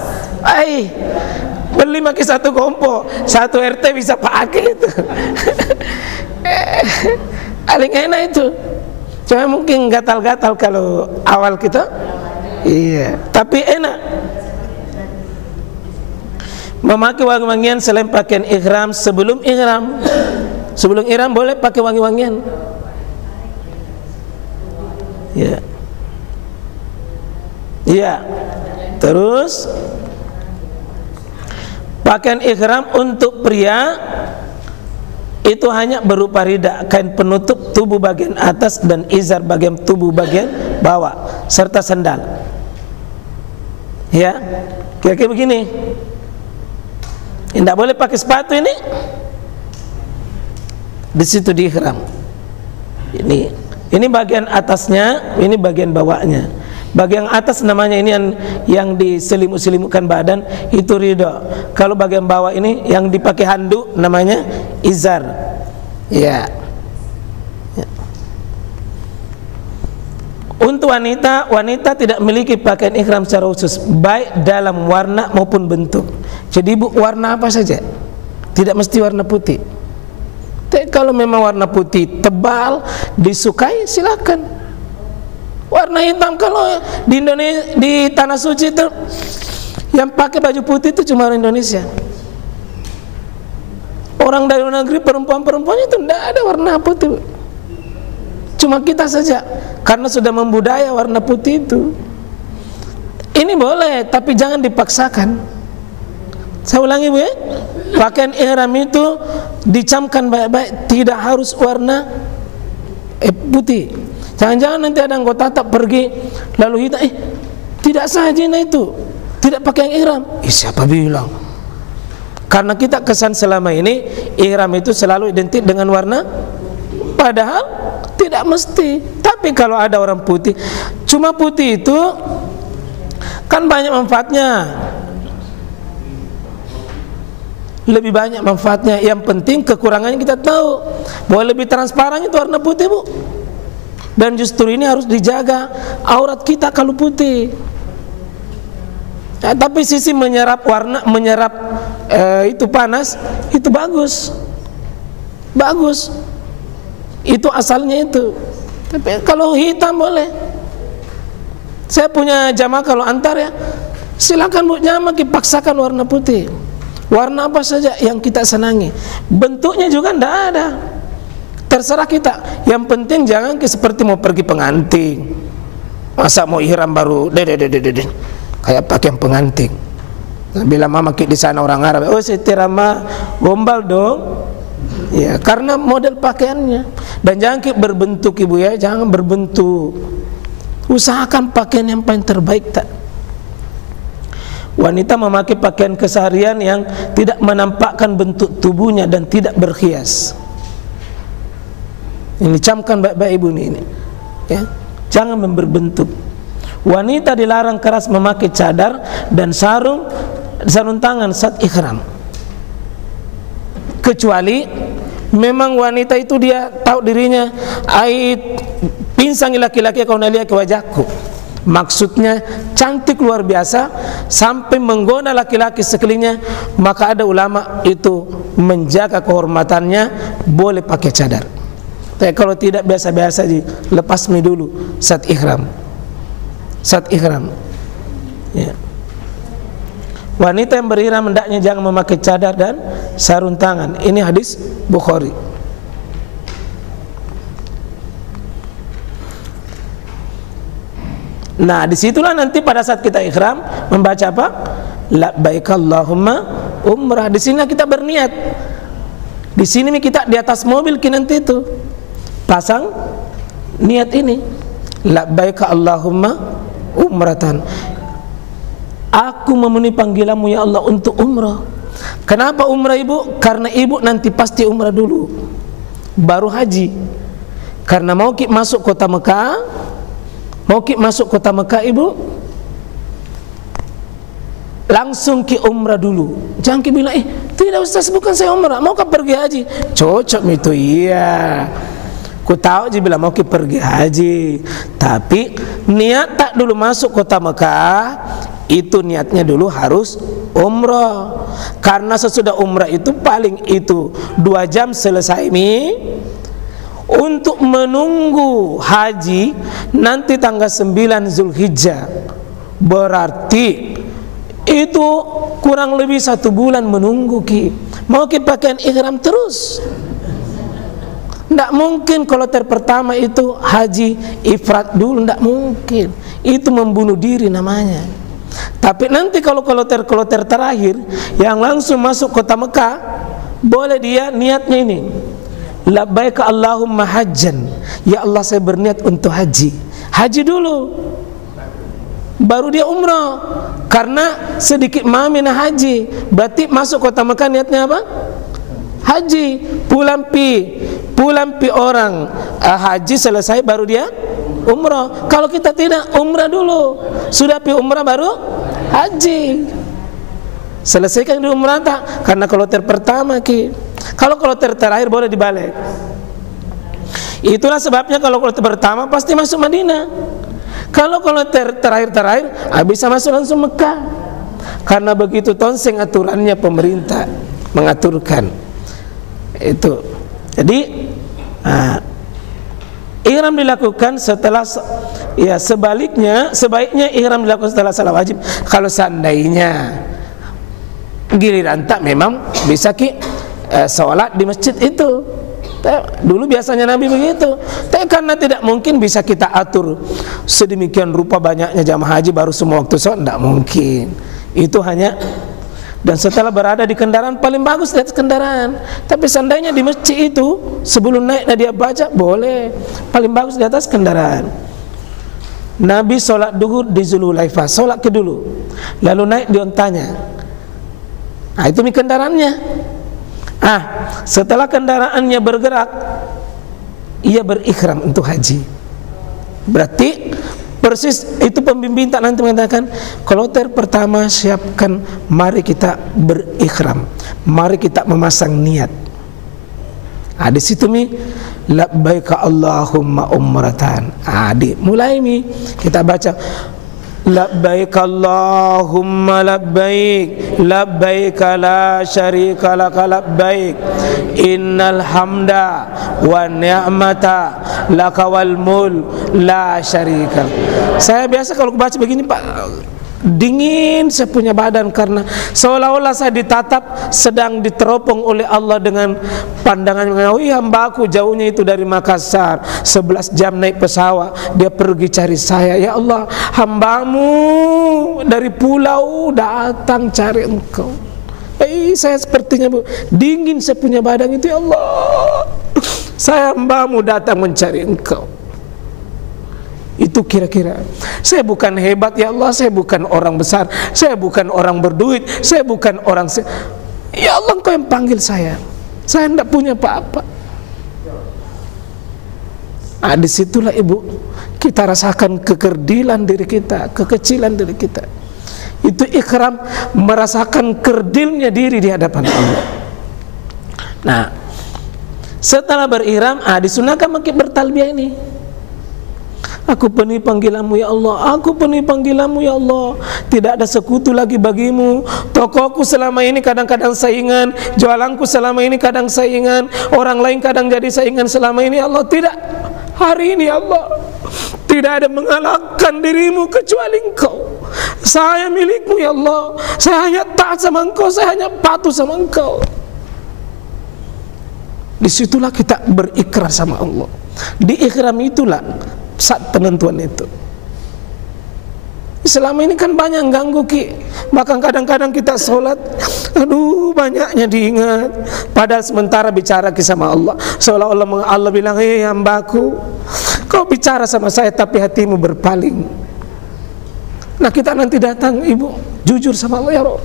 beli pakai satu kompo, satu RT bisa pakai itu. Paling enak itu. Cuma mungkin gatal-gatal kalau awal kita. Iya, tapi enak. Memakai wangi-wangian selain pakaian ihram. Sebelum ihram boleh pakai wangi-wangian. Ya. Ya. Terus pakaian ihram untuk pria itu hanya berupa rida, kain penutup tubuh bagian atas, dan izar bagian tubuh bagian bawah, serta sandal. Ya, kira-kira begini. Tidak boleh pakai sepatu ini. Di situ di ihram. Ini bagian atasnya, ini bagian bawahnya. Bagian atas namanya ini yang diselimut-selimutkan badan, itu ridha. Kalau bagian bawah ini yang dipakai handuk namanya izar. Ya. Untuk wanita tidak memiliki pakaian ihram secara khusus, baik dalam warna maupun bentuk. Jadi warna apa saja, tidak mesti warna putih. Tapi kalau memang warna putih tebal disukai, silakan. Warna hitam, kalau di Indonesia, di tanah suci itu yang pakai baju putih itu cuma orang Indonesia. Orang dari luar negeri, perempuan-perempuannya itu tidak ada warna putih. Cuma kita saja, karena sudah membudaya warna putih itu. Ini boleh, tapi jangan dipaksakan. Saya ulangi Bu ya, pakaian ihram itu dicamkan baik-baik, tidak harus warna putih. Jangan-jangan nanti ada anggota tak pergi lalu hitam, tidak saja itu, tidak pakai ihram. Siapa bilang? Karena kita kesan selama ini ihram itu selalu identik dengan warna, padahal tidak mesti. Tapi kalau ada orang putih, cuma putih itu kan banyak manfaatnya. Lebih banyak manfaatnya. Yang penting kekurangannya kita tahu. Bahwa lebih transparan itu warna putih Bu. Dan justru ini harus dijaga aurat kita kalau putih. Tapi sisi menyerap warna, itu panas, itu bagus. Bagus. Itu asalnya itu. Tapi kalau hitam boleh. Saya punya jamaah kalau antar ya, silakan Bu jamaah dipaksakan warna putih. Warna apa saja yang kita senangi. Bentuknya juga tidak ada. Terserah kita. Yang penting jangan seperti mau pergi pengantin. Masa mau ihram baru kayak pakaian pengantin. Bila mama di sana orang Arab, setirama gombal dong. Ya, karena model pakaiannya. Dan jangan berbentuk Ibu ya, jangan berbentuk. Usahakan pakaian yang paling terbaik tak. Wanita memakai pakaian keseharian yang tidak menampakkan bentuk tubuhnya dan tidak berhias. Ini camkan baik-baik Ibu ini. Ya, jangan berbentuk. Wanita dilarang keras memakai cadar dan sarung tangan saat ihram. Kecuali memang wanita itu dia tahu dirinya, pinsang laki-laki kau lihat ke wajahku. Maksudnya cantik luar biasa sampai menggoda laki-laki sekelilingnya, maka ada ulama itu menjaga kehormatannya boleh pakai cadar. Tapi kalau tidak biasa-biasa lepas dulu saat ihram. Saat ihram. Ya. Wanita yang berihram hendaknya jangan memakai cadar dan sarung tangan. Ini hadis Bukhari. Nah, disitulah nanti pada saat kita ihram membaca apa? Labbaik Allahumma umrah. Di sini kita berniat. Di sini kita di atas mobil nanti itu pasang niat ini. Labbaik Allahumma umratan. aku memenuhi panggilanmu ya Allah untuk umrah. Kenapa umrah ibu? Karena ibu nanti pasti umrah dulu baru haji. Karena mau ki masuk kota Mekah, ibu langsung ki umrah dulu. Jangan ki bilang, tidak Ustaz, bukan saya umrah, mau ke pergi haji. Cocok itu, iya. Ku tahu dia bilang mau ki pergi haji, tapi niat tak dulu masuk kota Mekah, itu niatnya dulu harus umrah. Karena sesudah umrah itu paling itu 2 jam selesai untuk menunggu haji nanti tanggal 9 Zulhijjah. Berarti itu kurang lebih 1 bulan menunggu ki. Mau ki pakaian ihram terus. Tidak mungkin kalau pertama itu haji ifrat dulu, tidak mungkin. Itu membunuh diri namanya. Tapi nanti kalau kloter terakhir yang langsung masuk kota Mekah, boleh dia niatnya ini, labbaik Allahumma hajjan, ya Allah saya berniat untuk haji. Haji dulu, baru dia umrah. Karena sedikit mamina haji, berarti masuk kota Mekah niatnya apa? Haji. Pulang pi orang haji selesai baru dia umrah. Kalau kita tidak, umrah dulu, sudah pi umrah baru haji. Selesaikan di umrah tak? Karena kloter pertama ki. Kalau kloter terakhir boleh dibalik. Itulah sebabnya kalau kloter pertama pasti masuk Madinah. Kalau kloter terakhir bisa masuk langsung Mekah. Karena begitu tonseng aturannya pemerintah mengaturkan itu. Jadi ihram dilakukan setelah, ya sebaiknya ihram dilakukan setelah salat wajib. Kalau seandainya giliran tak, memang bisa ki sholat di masjid itu. Dulu biasanya Nabi begitu. Tapi karena tidak mungkin bisa kita atur sedemikian rupa banyaknya jamaah haji baru semua waktu sholat, tidak mungkin. Itu hanya, dan setelah berada di kendaraan paling bagus di atas kendaraan. Tapi seandainya di masjid itu sebelum naik dia baca, boleh. Paling bagus di atas kendaraan. Nabi sholat duhur di Zulhulaifah, sholat ke dulu, lalu naik di ontanya. Nah itu kendaraannya. Setelah kendaraannya bergerak, ia berikhram untuk haji. Berarti persis itu pembimbing tak nanti mengatakan, kloter pertama siapkan, mari kita berikhram, mari kita memasang niat. Di situ labbaik Allahumma umratan. Mulai kita baca labbaik Allahumma labbaik, labbaik la syarika laka labbaik, innal hamda wa ni'mata laka wal mulk la syarika. Saya biasa kalau baca begini Pak, dingin saya punya badan, karena seolah-olah saya ditatap sedang diteropong oleh Allah dengan pandangan, hambaku jauhnya itu dari Makassar 11 jam naik pesawat, dia pergi cari saya. Ya Allah, hambamu dari pulau datang cari engkau. Saya sepertinya dingin saya punya badan itu. Ya Allah, saya hambamu datang mencari engkau. Itu kira-kira. Saya bukan hebat ya Allah, saya bukan orang besar, saya bukan orang berduit, saya bukan orang ya Allah, engkau yang panggil saya tidak punya apa-apa. Disitulah ibu, kita rasakan kekerdilan diri kita, kekecilan diri kita. Itu ikhram, merasakan kerdilnya diri di hadapan Allah. Nah, setelah berikhram, disunahkan makin bertalbiyah ini. Aku penuhi panggilanmu ya Allah, aku penuhi panggilanmu ya Allah. Tidak ada sekutu lagi bagimu. Tokoku selama ini kadang-kadang saingan, jualanku selama ini kadang saingan, orang lain kadang jadi saingan selama ini. Ya Allah, tidak. Hari ini ya Allah, tidak ada mengalahkan dirimu kecuali engkau. Saya milikmu ya Allah, saya hanya taat sama engkau, saya hanya patuh sama engkau. Disitulah kita berikrar sama Allah. Di ikhram itulah saat penentuan itu. Selama ini kan banyak yang ganggu ki, bahkan kadang-kadang kita sholat, banyaknya diingat, padahal sementara bicara ki sama Allah, seolah-olah Allah bilang, hambaku, kau bicara sama saya tapi hatimu berpaling. Nah kita nanti datang ibu, Jujur sama Allah, ya Rabb,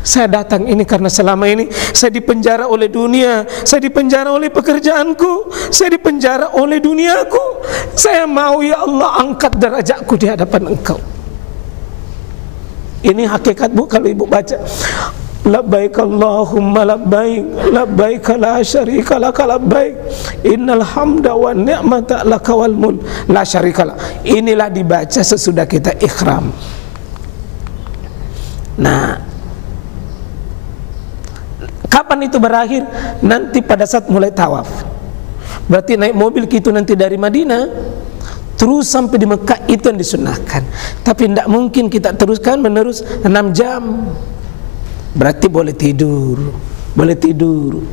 saya datang ini karena selama ini saya dipenjara oleh dunia, saya dipenjara oleh pekerjaanku, saya dipenjara oleh duniaku. Saya mau ya Allah angkat derajatku di hadapan Engkau. Ini hakikat Bu kalau Ibu baca. Labbaik Allahumma labbaik, labbaik la syarika laka labbaik, innal hamda wan ni'mata laka wal mulk la syarika lak. Inilah dibaca sesudah kita ihram. Nah, kapan itu berakhir? Nanti pada saat mulai tawaf. Berarti naik mobil gitu nanti dari Madinah terus sampai di Mekah, itu yang disunahkan. Tapi tidak mungkin kita teruskan menerus 6 jam. Berarti boleh tidur. Boleh tidur.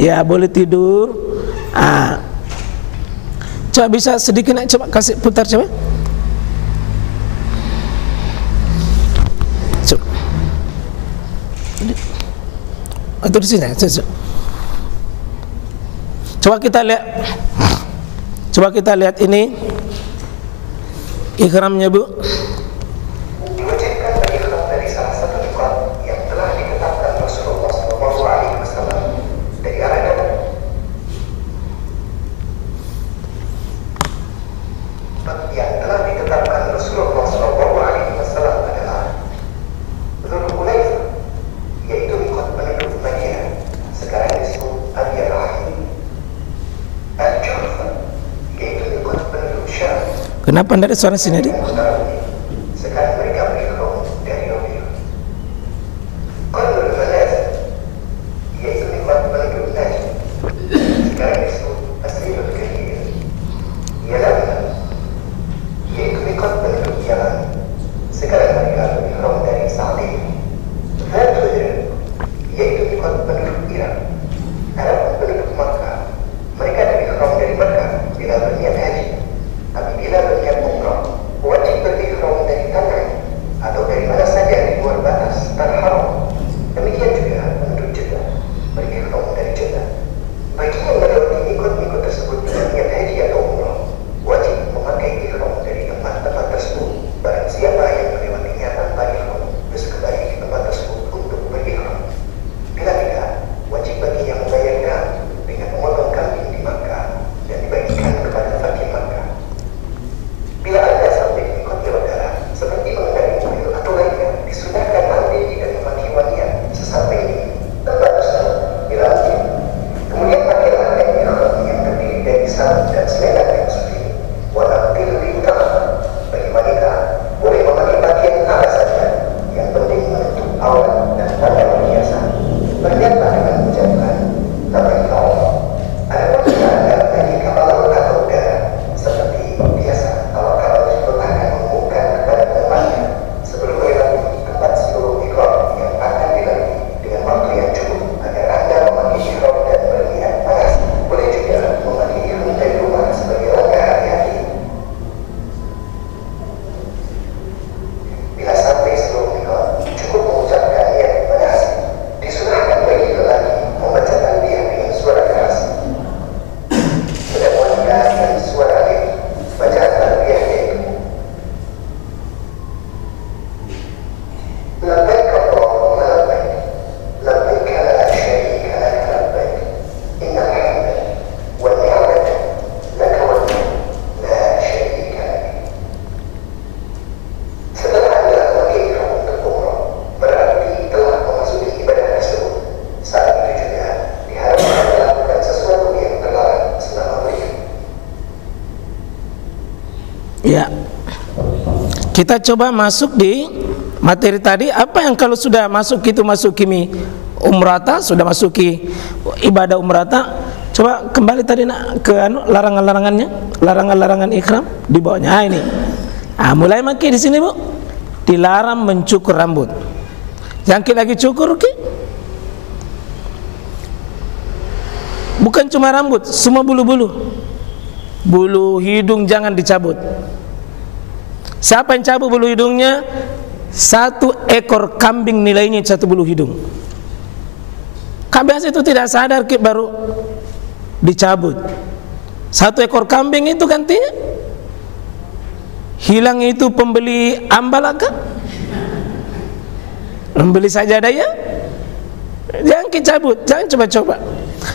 Ya, boleh tidur. Coba bisa sedikit, coba kasih putar coba. Atau di sini. Coba kita lihat ini ihramnya Bu. Diwajibkan berikhram dari salah satu miqat yang telah ditetapkan Rasulullah SAW dari arah dalam. Yang telah ditetapkan Rasulullah SAW adalah Dzul Hulaifah, yaitu miqat penduduk Madinah, sekarang disebut Al-Yarahim. Al-Juhfa, yaitu miqat penduduk Syam. Kenapa tidak ada suara sini, Adik? Sekarang mereka berikhram dari Rabi'ah. Qadrul Manazil, yaitu miqat penduduk Najd, sekarang disebut Asriyul Kabir. Yalamlam, yaitu miqat penduduk Yaman, sekarang mereka berikhram dari Sa'di. Dzul, yaitu miqat penduduk Irak. Adapun penduduk Makkah, mereka berikhram dari Makkah bila berniat haji. Tapi bila berniat umrah, wajib berikhram dari Tan'im atau dari mana saja di luar batas tanah haram. Demikian juga penduduk Jeddah, berikhram dari Jeddah. Bagi yang melewati mikot-mikot tersebut dengan niat haji atau umrah, wajib memakai ihram dari tempat-tempat tersebut. Barang siapa yang melewatinya tanpa ihram, terus kembali ke tempat tersebut untuk berihram. Bila tidak, wajib bagi yang membayarnya dengan memotong kambing di Makkah dan dibagikan kepada fakir Makkah. Bila Anda sampai di mikot Yaudara, seperti mengendarai mobil atau lainnya, disunahkan mandi dan memaki wangian sesampai di tempat tersebut bila wajib. Kemudian pakailah kain ihram yang terdiri dari sarung dan selendang yang suci. Wanaqil li utama. Bagi wanita, boleh memakai pakaian apa saja, yang penting menutup aurat dan tanda perhiasan. Berniatlah dengan ucapan labbaik Allah. Adapun jika Anda menaiki kapal laut atau udara, seperti biasa, awak kapal tersebut akan mengumumkan kepada penumpangnya sebelum melewati tempat seluruh mikot yang akan dilalui dengan waktu yang cukup agar Anda memakai ihram dan berniat panas. Boleh juga memakai ihram dari rumah sebagai langkah hati-hati. Bila sampai seluruh mikot, cukup mengucapkan niat panas. Disunahkan bagi lelaki membaca talbiyah dengan suara keras, sedang wanita dengan suara halus. Bacaan talbiyah yaitu labbaik Allahumma labbaik, labbaik la syarika laka labbaik, innal hamda wan ni'mata laka wal mulk la syarika lak. Setelah Anda memakai ihram untuk umrah, berarti telah memasuki ibadah tersebut. Saat itu juga diharapkan melakukan sesuatu yang terlarang selama berikhram. Ya. Kita coba masuk di materi tadi. Apa yang kalau sudah masuk itu masuki umrata, sudah masuki ibadah umrata. Coba kembali tadi nak ke larangan-larangannya, larangan-larangan ihram di bawahnya. Ini. Mulai makai di sini Bu. Dilarang mencukur rambut. Yang lagi cukur bukan cuma rambut, semua bulu-bulu. Bulu hidung jangan dicabut. Siapa yang cabut bulu hidungnya, 1 ekor kambing nilainya 1 bulu hidung. Biasa itu tidak sadar baru dicabut. 1 ekor kambing itu gantinya hilang itu pembeli ambalaka. Membeli sajadah ya, jangan dicabut, jangan coba-coba.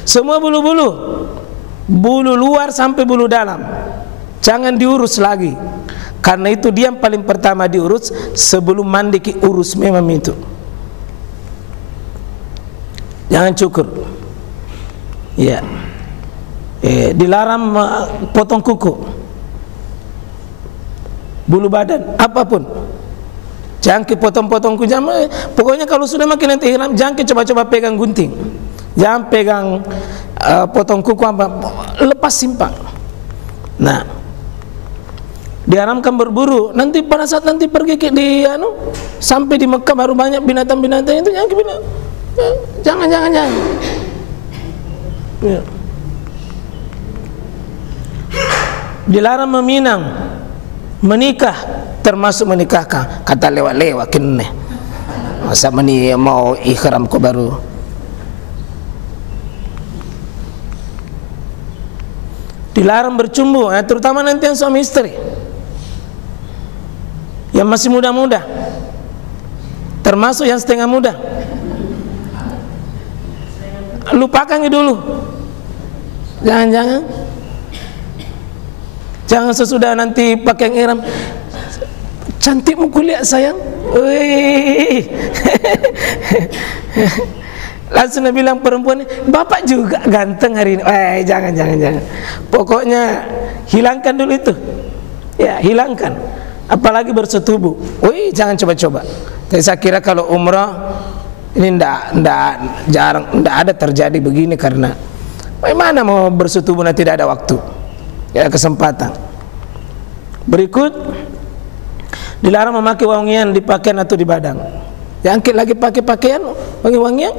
Semua bulu-bulu, bulu luar sampai bulu dalam, jangan diurus lagi. Karena itu dia yang paling pertama diurus. Sebelum mandi urus memang itu. Jangan cukur. Ya. Dilarang potong kuku, bulu badan, apapun. Jangan potong-potong kuku. Pokoknya kalau sudah makin nanti ihram, jangan coba-coba pegang gunting. Jangan pegang potong kuku apa, lepas simpang. Nah, diharamkan berburu. Nanti pada saat nanti pergi sampai di Mekah baru banyak binatang-binatang itu, jangan. Ya. Dilarang meminang, menikah, termasuk menikahkan. Kata lewat-lewat kene. Masa mau ikhram kok baru. Dilarang bercumbu, terutama nanti yang suami istri, yang masih muda-muda, termasuk yang setengah muda. Lupakan dulu. Jangan sesudah nanti pakai ihram, cantikmu kulihat sayang. Langsung dia bilang perempuan, bapak juga ganteng hari ini. Jangan. Pokoknya hilangkan dulu itu. Ya, hilangkan. Apalagi bersetubuh. Jangan coba-coba. Tapi saya kira kalau umrah ini jarang ada terjadi begini, karena bagaimana mau bersetubuh nanti tidak ada waktu. Ya, kesempatan. Berikut, dilarang memakai wangian di pakaian atau di badan. Jangan lagi pakai pakaian wangi-wangian.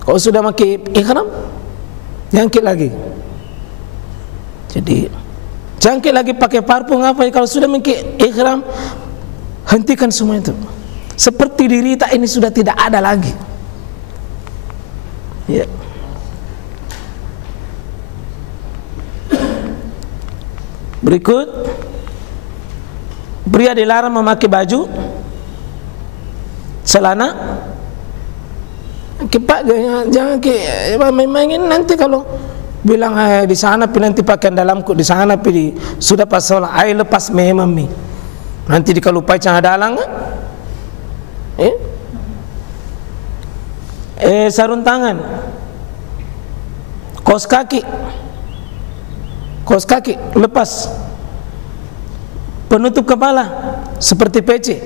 Kalau sudah pakai ihram, jangan lagi. Jadi jangan lagi pakai parfum apa. Kalau sudah pakai ihram, hentikan semua itu. Seperti diri kita ini sudah tidak ada lagi. Ya. Berikut, pria dilarang memakai baju, celana. Pak, jangan memang ini nanti kalau bilang di sana nanti pakaian dalamku, di sana sudah pas sholat lepas memang nanti dikalupai cang dalang. Sarung tangan, kaos kaki lepas, penutup kepala seperti peci,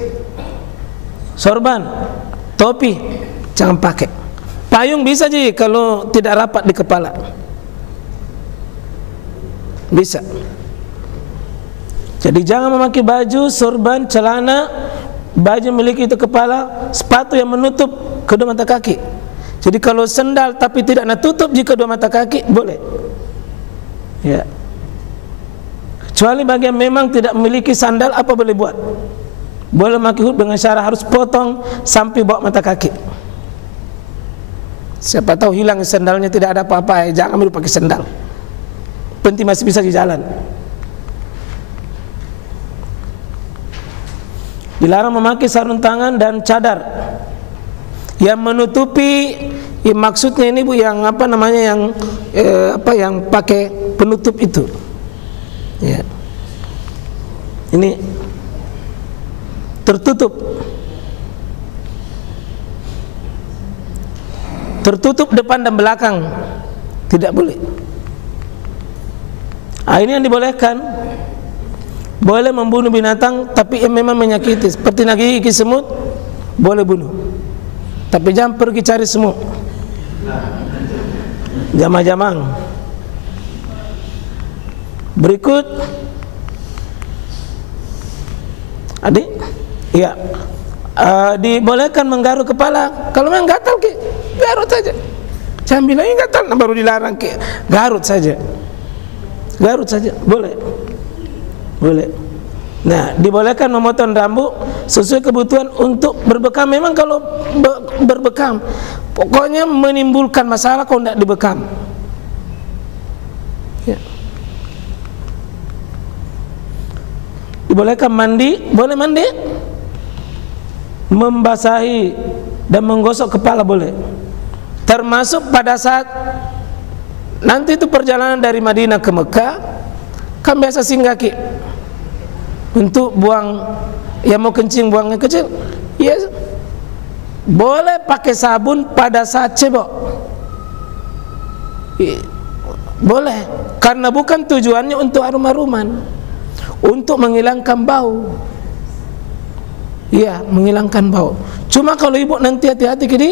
sorban, topi jangan pakai. Payung bisa sih kalau tidak rapat di kepala, bisa. Jadi jangan memakai baju, sorban, celana, baju memiliki itu kepala, sepatu yang menutup kedua mata kaki. Jadi kalau sendal tapi tidak tutup jika kedua mata kaki boleh. Ya. Kecuali bagi yang memang tidak memiliki sandal, apa boleh buat? Boleh memakai hut dengan syarat harus potong sampai bawah mata kaki. Siapa tahu hilang sandalnya, tidak ada apa-apa, jangan ambil pakai sandal. Penting masih bisa di jalan. Dilarang memakai sarung tangan dan cadar yang menutupi, maksudnya ini Bu, yang apa namanya, yang pakai penutup itu. Ya. Ini tertutup depan dan belakang, tidak boleh. Ini yang dibolehkan. Boleh membunuh binatang tapi yang memang menyakiti, seperti gigit semut, boleh bunuh. Tapi jangan pergi cari semut. Jamang-jamang. Berikut, adik, ya, dibolehkan menggaruk kepala. Kalau memang gatal garut saja. Jangan bilang ini gatal, baru dilarang garut saja. Garut saja, boleh. Nah, dibolehkan memotong rambut sesuai kebutuhan untuk berbekam. Memang kalau berbekam, pokoknya menimbulkan masalah kalau tidak dibekam. Ya. Dibolehkan mandi, boleh mandi, membasahi dan menggosok kepala boleh. Termasuk pada saat nanti itu perjalanan dari Madinah ke Mekah, kan biasa singgah ki untuk buang, ya mau kencing buangnya kecil, ya boleh pakai sabun pada saat cebok, boleh, karena bukan tujuannya untuk arum-aruman, untuk menghilangkan bau. Iya, menghilangkan bau. Cuma kalau ibu nanti hati-hati kini,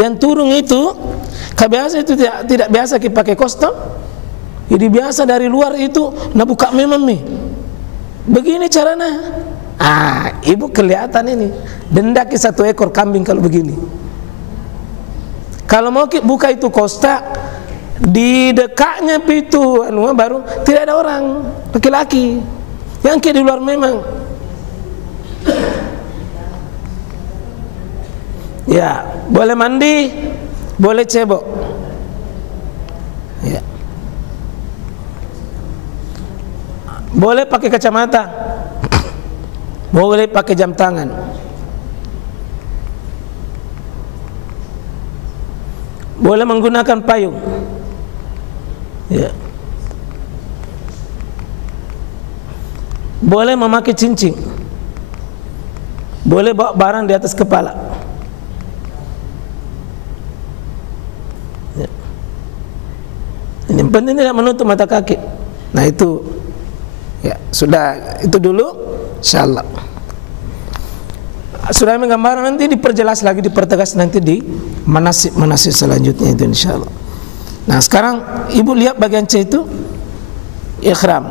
yang turun itu, biasa itu tidak biasa kita pakai kostum. Jadi biasa dari luar itu, nak buka memang nih. Begini caranya. Ibu kelihatan ini. Dendaki 1 ekor kambing kalau begini. Kalau mau buka itu kosta, di dekatnya pintu, baru tidak ada orang laki-laki. Yang di luar memang. Ya, boleh mandi, boleh cebok. Ya. Boleh pakai kacamata, boleh pakai jam tangan. Boleh menggunakan payung. Ya. Boleh memakai cincin. Boleh bawa barang di atas kepala. Yang penting tidak menutup mata kaki. Nah itu, ya sudah itu dulu, insyaallah. Sudah menggambar, nanti diperjelas lagi, dipertegas nanti di manasik selanjutnya itu insyaallah. Nah sekarang ibu lihat bagian C itu ihram.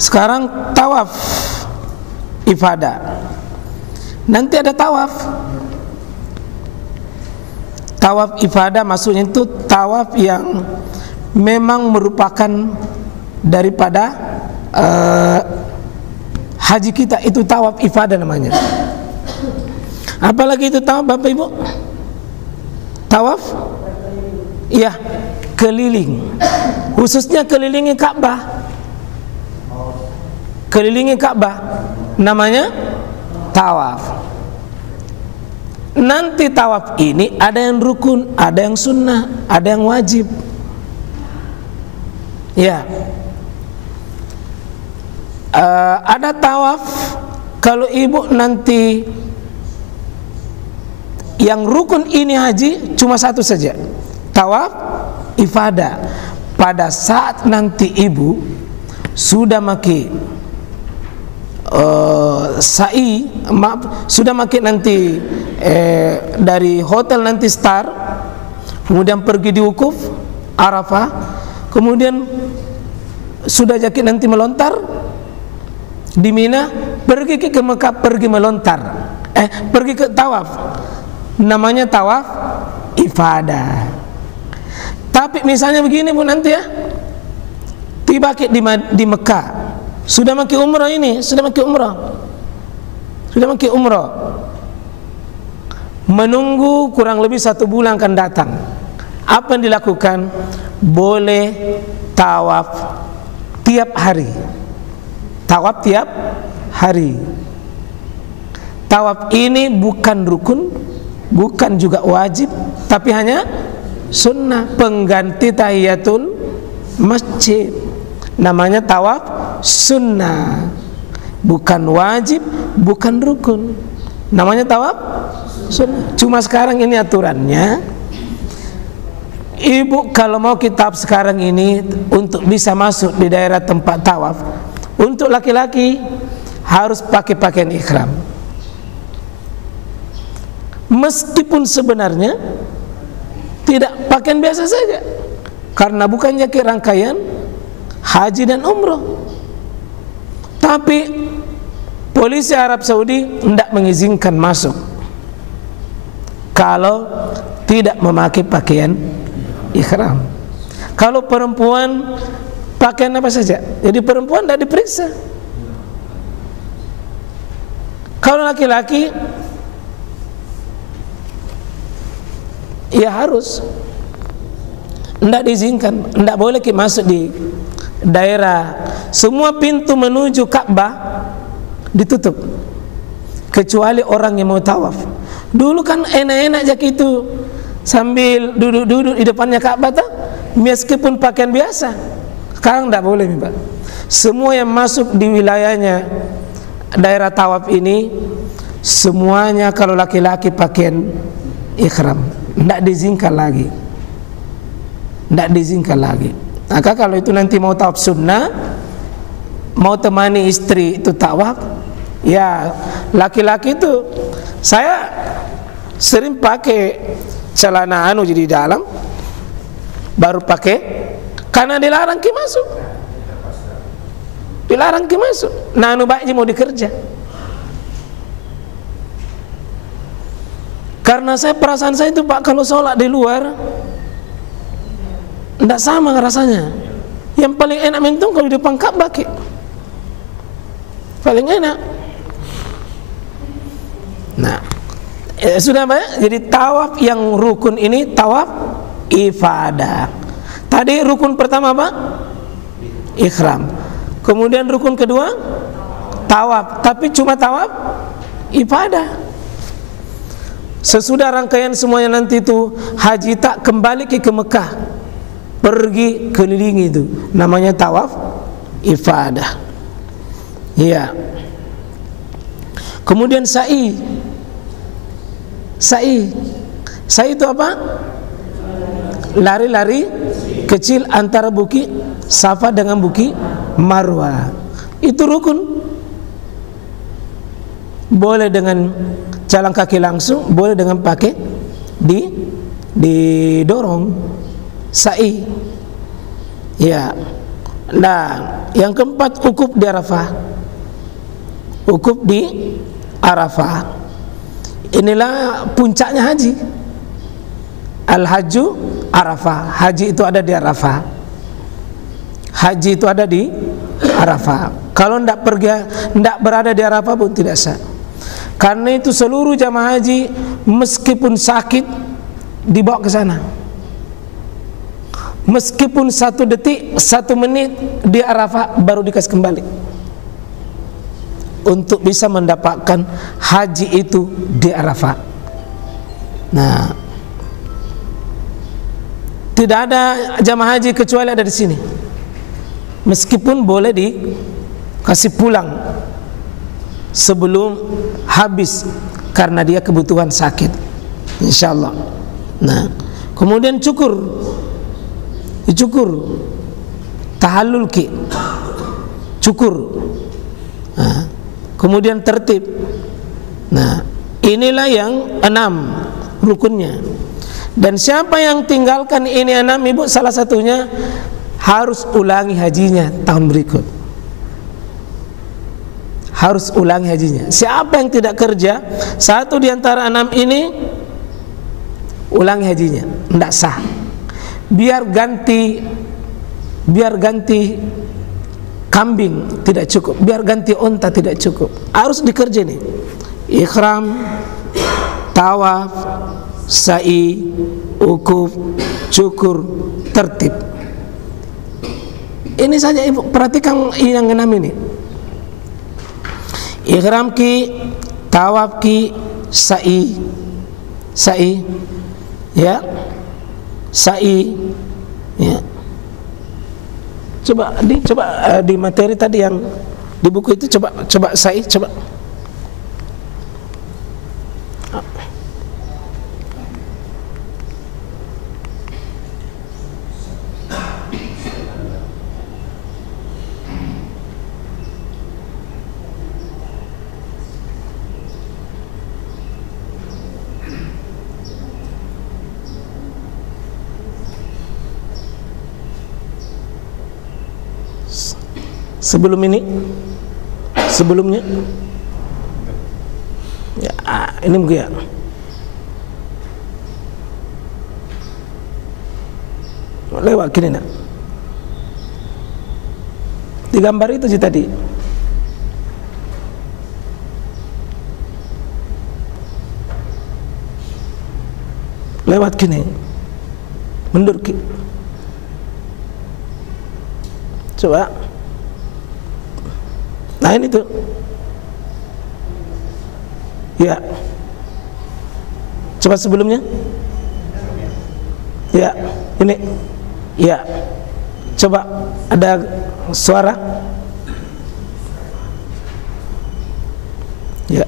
Sekarang tawaf ifadah. Nanti ada tawaf. Tawaf ifadah maksudnya itu tawaf yang memang merupakan daripada haji kita, itu tawaf ifadah namanya. Apalagi itu tawaf Bapak Ibu? Tawaf? Iya, keliling. Khususnya kelilingi Ka'bah. Kelilingi Ka'bah namanya tawaf. Nanti tawaf ini ada yang rukun, ada yang sunnah, ada yang wajib. Ya, ada tawaf. Kalau ibu nanti yang rukun ini haji cuma satu saja, tawaf ifadah. Pada saat nanti ibu sudah maki sa'i, sudah makin nanti dari hotel nanti start, kemudian pergi di wukuf Arafah, kemudian sudah jadi nanti melontar di Mina, pergi ke Mekah, pergi melontar, pergi ke tawaf, namanya tawaf ifadah. Tapi misalnya begini Bu nanti ya, tiba di Mekah, sudah maki umrah ini, sudah maki umrah, menunggu kurang lebih 1 bulan akan datang. Apa yang dilakukan? Boleh tawaf tiap hari. Tawaf tiap hari. Tawaf ini bukan rukun, bukan juga wajib, tapi hanya sunnah, pengganti tahiyatul masjid. Namanya tawaf sunnah, bukan wajib, bukan rukun. Namanya tawaf sunnah. Cuma sekarang ini aturannya, ibu kalau mau kitab sekarang ini untuk bisa masuk di daerah tempat tawaf, untuk laki-laki harus pakai pakaian ihram. Meskipun sebenarnya tidak pakaian biasa saja, karena bukannya ke rangkaian haji dan umroh. Tapi polisi Arab Saudi tidak mengizinkan masuk kalau tidak memakai pakaian ihram. Kalau perempuan pakaian apa saja, jadi perempuan tidak diperiksa. Kalau laki-laki ya harus, tidak diizinkan, tidak boleh masuk di daerah. Semua pintu menuju Ka'bah ditutup kecuali orang yang mau tawaf. Dulu kan enak-enak aja gitu, sambil duduk-duduk di depannya Ka'bah tuh, meskipun pakaian biasa. Sekarang tidak boleh, Pak. Semua yang masuk di wilayahnya daerah tawaf ini, semuanya kalau laki-laki pakaian ihram, tidak diizinkan lagi. Tidak diizinkan lagi. Maka kalau itu nanti mau tawaf sunnah, mau temani istri itu tawaf, ya laki-laki itu, saya sering pakai celana jadi dalam, baru pakai, karena dilarang ki masuk, dilarang ki masuk. Nah, baiknya mau dikerja. Karena saya perasaan saya itu Pak, kalau sholat di luar tidak sama rasanya. Yang paling enak mentung kalau di depan Ka'bah, paling enak. Nah, sudah banyak. Jadi tawaf yang rukun ini tawaf ifadah. Tadi rukun pertama apa? Ihram. Kemudian rukun kedua tawaf, tapi cuma tawaf ibadah. Sesudah rangkaian semuanya nanti itu haji, tak kembali ke Mekah, pergi keliling itu namanya tawaf ifadah. Iya. Kemudian sa'i. Sa'i itu apa? Lari-lari kecil antara bukit Safa dengan bukit Marwah. Itu rukun. Boleh dengan jalan kaki langsung, boleh dengan pakai didorong. Sa'i. Ya. Nah, yang keempat wukuf di Arafah. Wukuf di Arafah. Inilah puncaknya haji. Al-Hajju Arafah. Haji itu ada di Arafah. Haji itu ada di Arafah. Kalau tidak pergi, tidak berada di Arafah pun tidak sah. Karena itu seluruh jamaah haji meskipun sakit dibawa ke sana. Meskipun 1 detik, 1 menit di Arafah baru dikasih kembali, untuk bisa mendapatkan haji itu di Arafah. Nah, tidak ada jamaah haji kecuali ada di sini. Meskipun boleh dikasih pulang sebelum habis karena dia kebutuhan sakit, insyaallah. Nah, kemudian cukur, tahallul ki, cukur. Nah, kemudian tertib. Nah, inilah yang 6 rukunnya. Dan siapa yang tinggalkan ini 6, Ibu, salah satunya harus ulangi hajinya tahun berikut. Harus ulangi hajinya. Siapa yang tidak kerja satu di antara 6 ini, ulangi hajinya, tidak sah. Biar ganti kambing tidak cukup, biar ganti onta tidak cukup, harus dikerja nih. Ihram, tawaf, sa'i, wukuf, cukur, tertib. Ini saja Ibu, perhatikan yang 6 ini. Ihram ki, tawaf ki, sa'i, ya, sa'i, ya. Coba di materi tadi yang di buku itu, coba sa'i, coba. Sebelumnya ya, ini mungkin ya. Lewat kini nak di gambar itu sih tadi. Lewat kini, mundur ki. Coba. Nah, ini tuh. Ya. Coba sebelumnya. Ya, ini. Ya. Coba ada suara. Ya.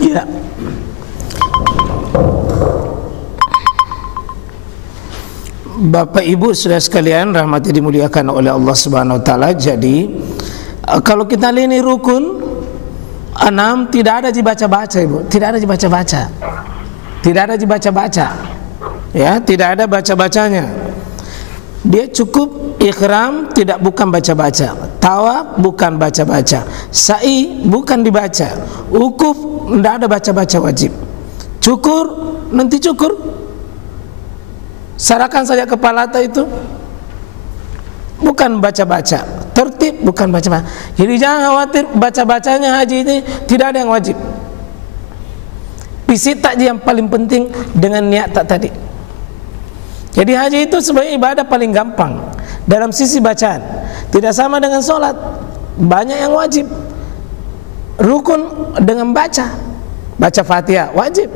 Ya. Bapak Ibu saudara sekalian rahmati dimuliakan oleh Allah Subhanahu wa taala. Jadi kalau kita lihat ini rukun 6 tidak ada dibaca-baca Ibu, tidak ada dibaca-baca. Tidak ada dibaca-baca. Ya, tidak ada baca-bacanya. Dia cukup ikhram, bukan baca-baca. Tawaf bukan baca-baca. Sa'i bukan dibaca. Wukuf tidak ada baca-baca wajib. Cukur, nanti cukur sarahkan saja kepala itu, bukan baca-baca. Tertib bukan baca-baca. Jadi jangan khawatir baca-bacanya haji ini tidak ada yang wajib. Pisit tak yang paling penting dengan niat tak tadi. Jadi haji itu sebagai ibadah paling gampang dalam sisi bacaan. Tidak sama dengan sholat, banyak yang wajib. Rukun dengan baca Fatihah wajib.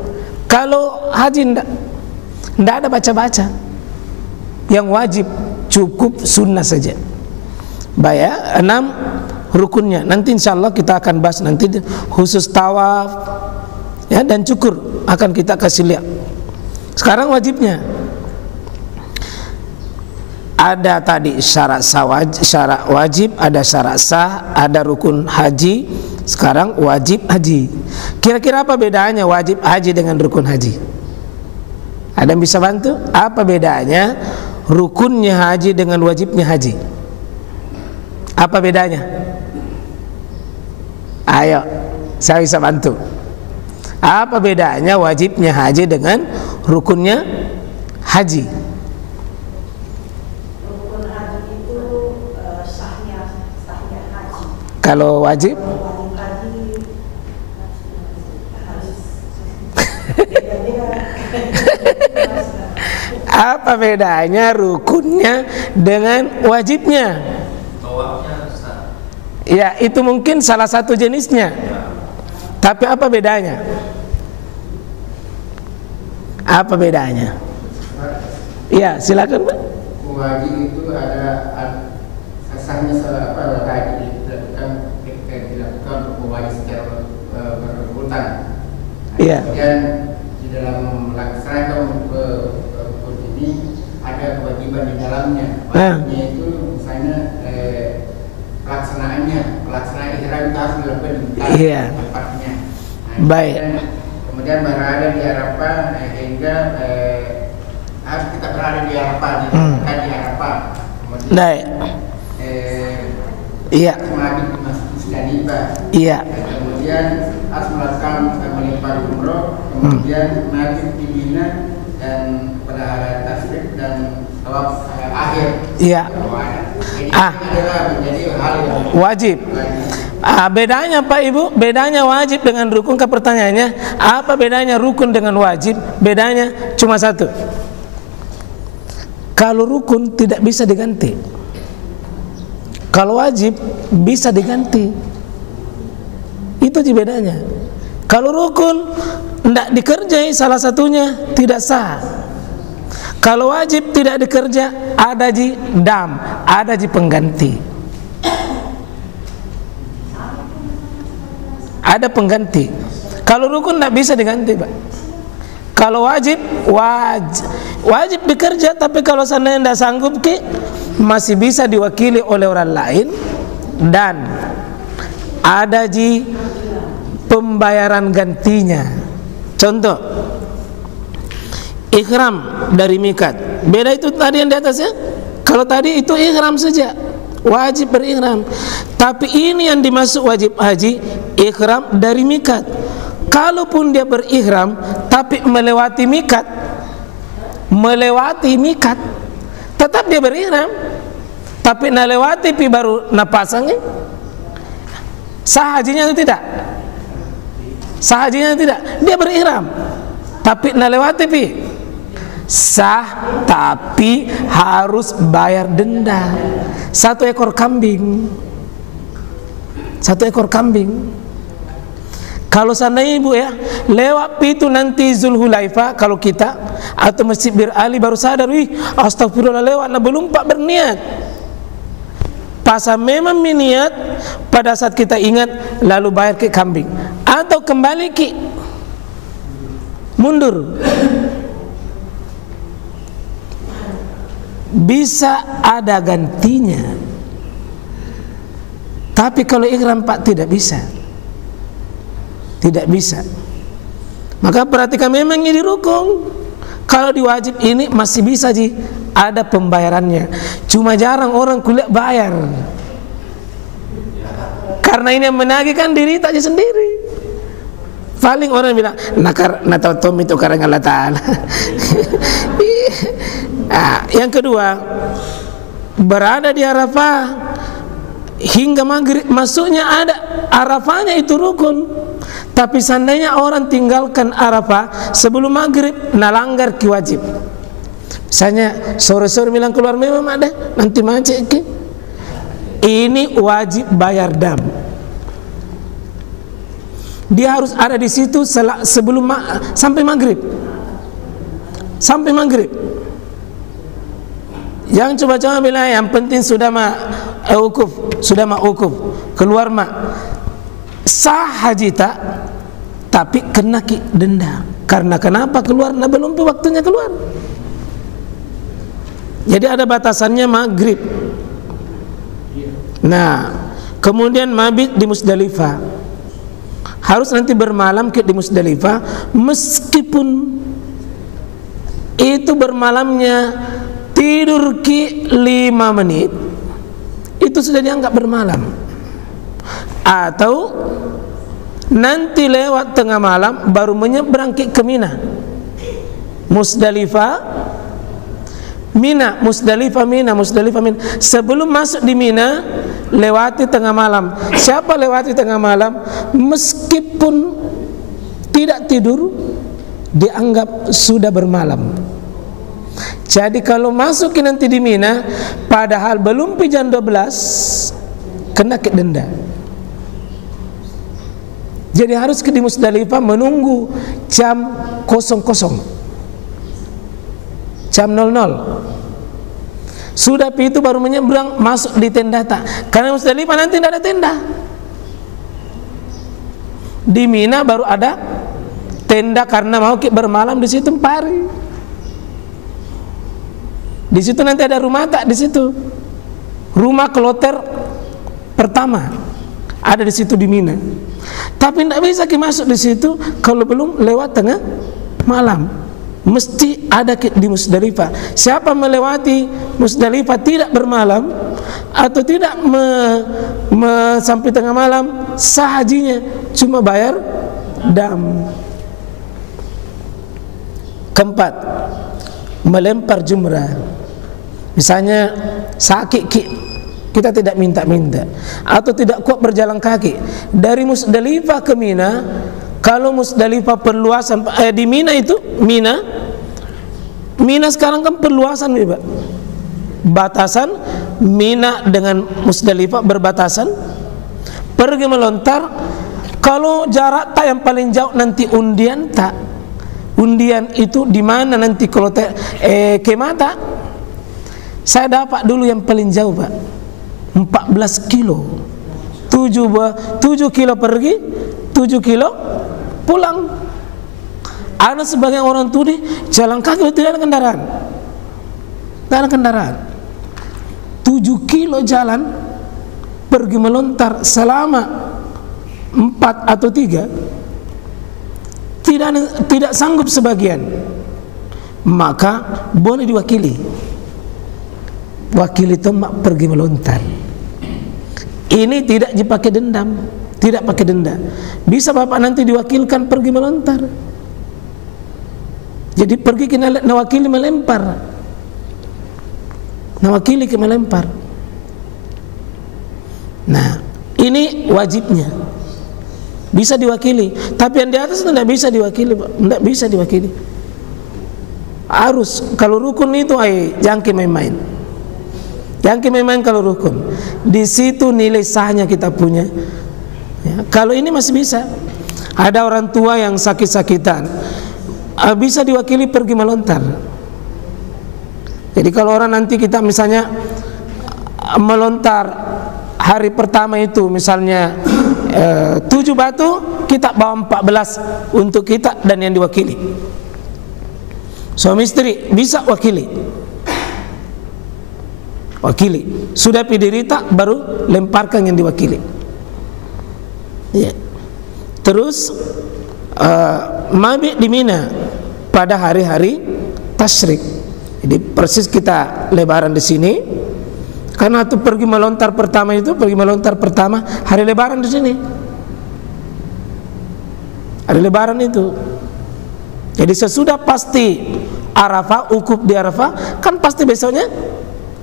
Kalau haji tidak ada baca-baca. Yang wajib cukup sunnah saja. Baik, 6 rukunnya. Nanti insya Allah kita akan bahas nanti khusus tawaf ya, dan cukur akan kita kasih lihat. Sekarang wajibnya ada tadi syarat wajib, ada syarat sah, ada rukun haji. Sekarang wajib haji. Kira-kira apa bedanya wajib haji dengan rukun haji? Ada yang bisa bantu? Apa bedanya rukunnya haji dengan wajibnya haji? Apa bedanya? Ayo, saya bisa bantu. Apa bedanya wajibnya haji dengan rukunnya haji? Rukun haji itu sahnya haji. Kalau wajib? Wajib haji harus Apa bedanya rukunnya dengan wajibnya? Ya, itu mungkin salah satu jenisnya. Tapi apa bedanya? Apa bedanya? Ya, silakan, Pak. Wajib itu ada sahnya haji dilakukan untuk wajib secara berurutan. Iya. Kemudian di dalam melaksanakan rukun ini ada kewajiban di dalamnya. Wajibnya itu misalnya pelaksanaan ihram itu harus dilakukan di tempatnya. Baik. Kemudian berada di Arafah hingga harus kita berada di Arafah di Arafah. Kemudian Baik. Iya. mabit di Masjid Musdalifah. Iya. Kemudian harus melakukan melempar umroh, kemudian mabit di Mina dan pada hari tasbih dan tawaf akhir. Iya. Jadi adalah menjadi hal yang wajib. Bedanya Pak Ibu, bedanya wajib dengan rukun. Ke pertanyaannya, apa bedanya rukun dengan wajib? Bedanya cuma satu. Kalau rukun tidak bisa diganti, kalau wajib bisa diganti. Itu sih bedanya. Kalau rukun tidak dikerjai salah satunya tidak sah. Kalau wajib tidak dikerja, ada ji dam, ada ji pengganti. Ada pengganti. Kalau rukun tidak bisa diganti, Pak. Kalau wajib bekerja, tapi kalau seandainya tidak sanggup masih bisa diwakili oleh orang lain dan ada ji pembayaran gantinya. Contoh, ihram dari mikat. Beda itu tadi yang di atasnya. Kalau tadi itu ihram saja, wajib berihram. Tapi ini yang dimaksud wajib haji, ihram dari mikat. Kalaupun dia berihram tapi melewati mikat, tetap dia berihram. Tapi melewati pi baru napasangnya, sah hajinya itu tidak? Sah hajinya tidak? Dia berihram tapi melewati pi sah, tapi harus bayar denda 1 ekor kambing. 1 ekor kambing. Kalau seandainya Ibu ya lewat pintu nanti Zulhulaifah, kalau kita atau Masjid Bir Ali baru sadar, wih astagfirullah lewat, nah belum Pak berniat. Pas memang niat pada saat kita ingat lalu bayar ke kambing atau kembali ke mundur. Bisa ada gantinya. Tapi kalau ihram Pak tidak bisa. Tidak bisa. Maka perhatikan memang ini rukun. Kalau diwajib ini masih bisa ji, ada pembayarannya. Cuma jarang orang kuliah bayar. Karena ini yang menagihkan diri tak sendiri. Paling orang bilang nakar natatom itu karena Allah Ta'ala. Yang kedua, berada di Arafah hingga maghrib, maksudnya ada Arafahnya itu rukun. Tapi seandainya orang tinggalkan Arafah sebelum maghrib, nalanggar ki wajib. Misalnya sore-sore bilang keluar memang ada, nanti macet ki. Ini wajib bayar dam. Dia harus ada di situ sebelum sampai maghrib. Sampai maghrib. Yang coba-coba bilang yang penting sudah ukuf, keluar sah haji tak, tapi kena denda. Karena kenapa keluar? Nah belum waktunya keluar. Jadi ada batasannya maghrib. Nah, kemudian mabit di Musdalifah. Harus nanti bermalam di Musdalifah, meskipun itu bermalamnya tidur 5 menit, itu itu sudah dianggap bermalam. Atau nanti lewat tengah malam baru menyeberang ke Mina. Musdalifah, Mina, Musdalifah, Mina, Musdalifah, Mina. Sebelum masuk di Mina, lewati tengah malam. Siapa lewati tengah malam, meskipun tidak tidur, dianggap sudah bermalam. Jadi kalau masuk nanti di Mina, padahal belum jam 12, kena denda. Jadi harus ke di Musdalifah menunggu jam 00, jam 00. Sudah itu baru menyeberang masuk di tenda tak. Karena Musdalifah nanti tidak ada tenda. Di Mina baru ada tenda karena mau bermalam di situ 4 hari. Di situ nanti ada rumah tak di situ. Rumah kloter pertama ada di situ di Mina. Tapi tidak bisa masuk di situ kalau belum lewat tengah malam. Mesti ada di Musdalifah. Siapa melewati Musdalifah tidak bermalam atau tidak sampai tengah malam, sah hajinya, cuma bayar dam. Keempat, melempar jumrah. Misalnya sakit kita tidak minta-minta atau tidak kuat berjalan kaki dari Musdalifah ke Mina. Kalau Musdalifah perluasan di Mina itu Mina sekarang kan perluasan Pak. Batasan Mina dengan Musdalifah berbatasan. Pergi melontar. Kalau jarak tak yang paling jauh nanti undian tak. Undian itu di mana nanti kalau kemata. Saya dapat dulu yang paling jauh Pak, 14 kilo 7 kilo pergi, 7 kilo pulang. Ada sebagian orang tua jalan kaki, tidak ada kendaraan. Tidak ada kendaraan. 7 kilo jalan pergi melontar selama 4 atau 3, tidak sanggup sebagian. Maka boleh diwakili. Wakil itu pergi melontar. Ini tidak dipakai dendam, tidak pakai denda. Bisa bapak nanti diwakilkan pergi melontar. Jadi pergi ke nawakili melempar. Nawakili ke melempar. Nah, ini wajibnya. Bisa diwakili, tapi yang di atas tidak bisa diwakili, tidak bisa diwakili. Harus kalau rukun itu jangan main-main. Yang main-main kalau rukun. Di situ nilai sahnya kita punya. Ya, kalau ini masih bisa. Ada orang tua yang sakit-sakitan, bisa diwakili pergi melontar. Jadi kalau orang nanti kita misalnya melontar hari pertama itu misalnya 7 batu, kita bawa 14 untuk kita dan yang diwakili. Suami istri bisa wakili. Wakili sudah pidirita baru lemparkan yang diwakili. Ya. Terus mabit di Mina pada hari-hari tasyrik. Jadi persis kita lebaran di sini. Karena itu pergi melontar pertama hari lebaran di sini. Hari lebaran itu. Jadi sesudah pasti Arafah, ukuf di Arafah, kan pasti besoknya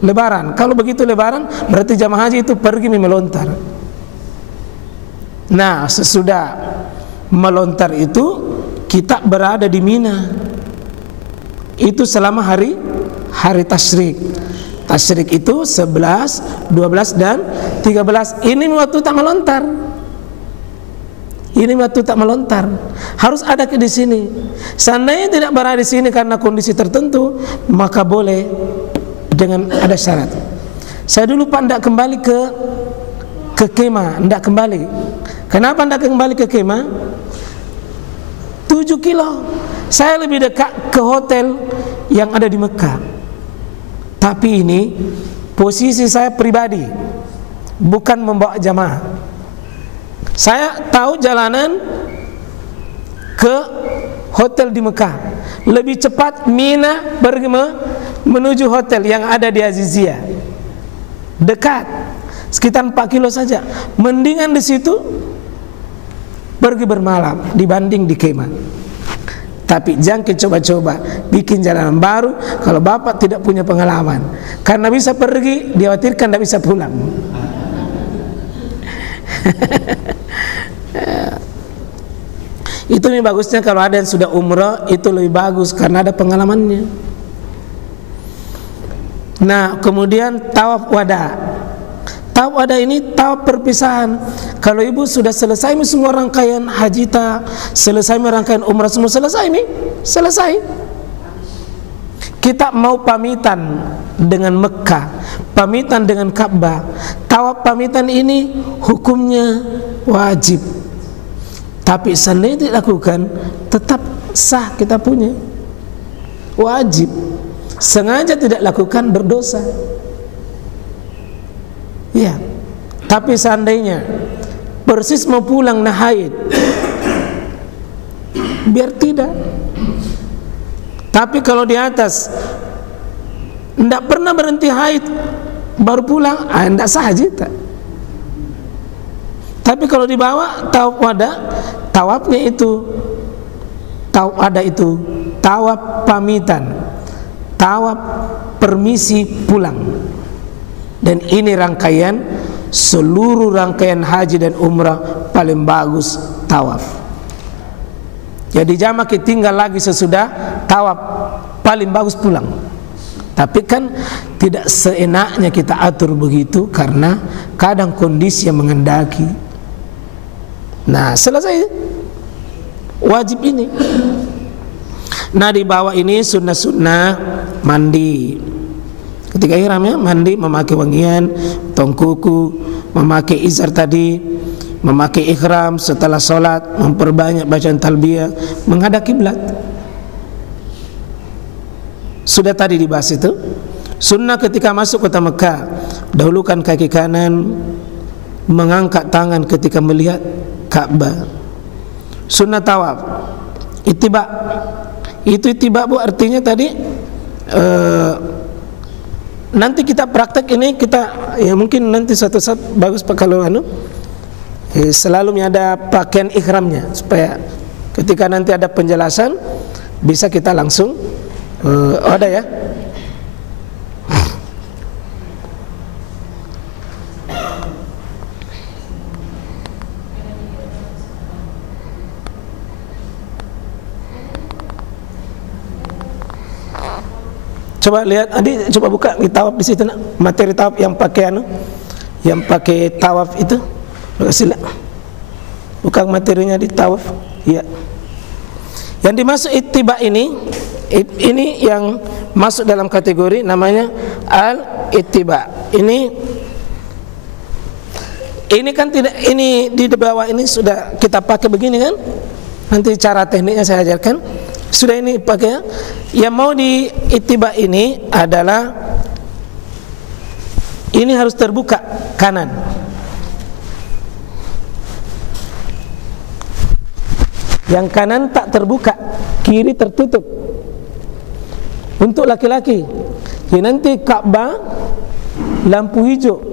lebaran. Kalau begitu lebaran berarti jamaah haji itu pergi melontar. Nah, sesudah melontar itu kita berada di Mina. Itu selama hari tasyrik. Tasyrik itu 11, 12 dan 13. Ini waktu tak melontar. Ini waktu tak melontar. Harus ada di sini. Seandainya tidak berada di sini karena kondisi tertentu, maka boleh dengan ada syarat. Saya dulu Pak tidak kembali ke kemah, tidak kembali. Kenapa tidak kembali ke kemah? 7 kilo. Saya lebih dekat ke hotel yang ada di Mekah. Tapi ini posisi saya pribadi, bukan membawa jamaah. Saya tahu jalanan ke hotel di Mekah. Lebih cepat Mina pergi menuju hotel yang ada di Aziziyah. Dekat. sekitar 4 kilo saja. Mendingan di situ pergi bermalam dibanding di kemah. Tapi jangan coba-coba bikin jalanan baru kalau bapak tidak punya pengalaman. Karena bisa pergi, dikhawatirkan tidak bisa pulang. Itu nih bagusnya kalau ada yang sudah umrah, itu lebih bagus karena ada pengalamannya. Nah, kemudian tawaf wada. Tawaf wada ini tawaf perpisahan. Kalau ibu sudah selesai semua rangkaian haji selesai rangkaian umrah semua selesai nih, selesai. Kita mau pamitan dengan Mekah, pamitan dengan Ka'bah. Tawaf pamitan ini hukumnya wajib. Tapi seandainya dilakukan tetap sah, kita punya wajib. Sengaja tidak lakukan berdosa. Ya. Tapi seandainya persis mau pulang nah haid, biar tidak. Tapi kalau di atas tidak pernah berhenti haid baru pulang, tidak sah haji tak. Tapi kalau di bawah tawaf wada, tawafnya itu tawaf wada itu tawaf pamitan, tawaf permisi pulang. Dan ini rangkaian seluruh rangkaian haji dan umrah paling bagus tawaf. Jadi jamak tinggal lagi sesudah tawaf, paling bagus pulang. Tapi kan tidak seenaknya kita atur begitu karena kadang kondisi yang mengendaki. Nah, selesai wajib ini. Nah, di bawah ini sunnah-sunnah mandi. Ketika ihram ya, mandi, memakai wangian, tongkuku, memakai izar tadi, memakai ihram setelah sholat, memperbanyak bacaan talbiyah, menghadap kiblat. Sudah tadi dibahas itu. Sunnah ketika masuk kota Mekah, dahulukan kaki kanan, mengangkat tangan ketika melihat Ka'bah. Sunnah tawaf, ittiba. Itu ittiba bu, artinya tadi nanti kita praktek ini, kita ya mungkin nanti suatu saat bagus pak kalau selalu ada pakaian ihramnya supaya ketika nanti ada penjelasan bisa kita langsung ada ya. Coba lihat, adik coba buka di tawaf di situ nak, materi tawaf yang pakai yang pakai tawaf itu. Kasih lihat. Buka materinya di tawaf. Iya. Yang dimaksud ittiba ini yang masuk dalam kategori namanya al-ittiba. Ini kan tidak, ini di bawah ini sudah kita pakai begini kan? Nanti cara tekniknya saya ajarkan. Sudah ini pakai. Yang mau di ittiba ini adalah ini harus terbuka kanan. Yang kanan tak terbuka, kiri tertutup. Untuk laki-laki, ya nanti Ka'bah lampu hijau.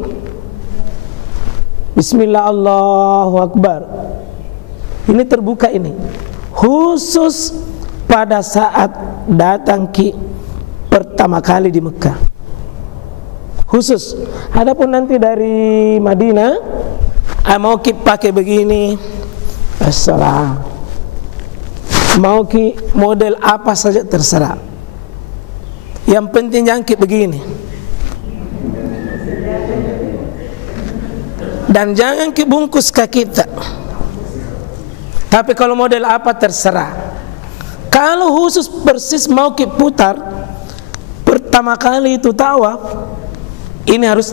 Bismillah Allahu Akbar. Ini terbuka ini. Khusus pada saat datang pertama kali di Mekah. Khusus. Adapun nanti dari Madinah, mau pakai begini, terserah. Mau model apa saja terserah. Yang penting jangkit begini. Dan jangan bungkus kaki kita. Tapi kalau model apa terserah. Kalau khusus persis mau putar pertama kali itu tawaf, ini harus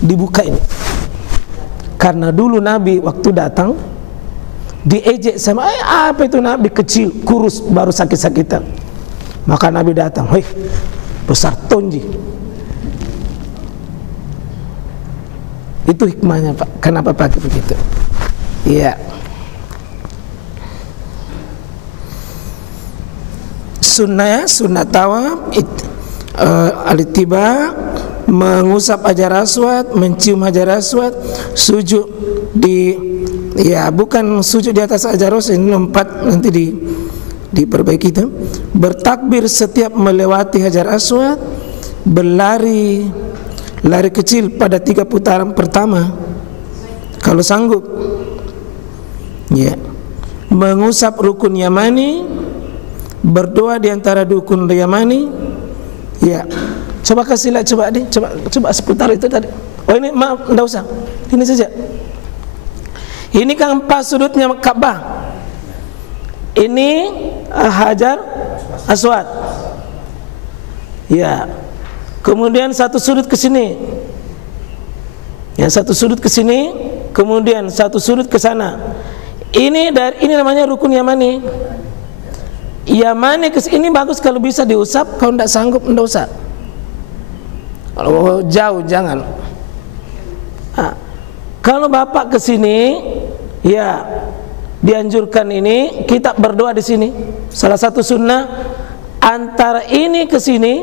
dibuka ini. Karena dulu Nabi waktu datang diejek sama apa itu Nabi kecil, kurus, baru sakit-sakitan. Maka Nabi datang, "Hei, besar tonji." Itu hikmahnya Pak, kenapa pakai begitu? Iya. Sunnah ya, sunnah tawaf, al-ittiba, mengusap hajar aswad, mencium hajar aswad, sujud di, ya bukan sujud di atas hajar aswad, ini lompat nanti diperbaiki itu. Bertakbir setiap melewati hajar aswad, berlari kecil pada 3 putaran pertama kalau sanggup. Ya. Mengusap rukun yamani, berdoa di antara rukun yamani. Ya. Coba kasih lihat, coba seputar itu tadi. Oh ini maaf, enggak usah. Ini saja. Ini kan pas sudutnya Ka'bah. Ini hajar aswad. Ya. Kemudian satu sudut ke sini. Ya, satu sudut ke sini, kemudian satu sudut ke sana. Ini namanya rukun yamani. Yamani ini bagus kalau bisa diusap, kalau tidak sanggup tidak usah. Kalau jauh jangan. Nah, kalau bapak ke sini, ya dianjurkan ini kita berdoa di sini. Salah satu sunnah antara ini ke sini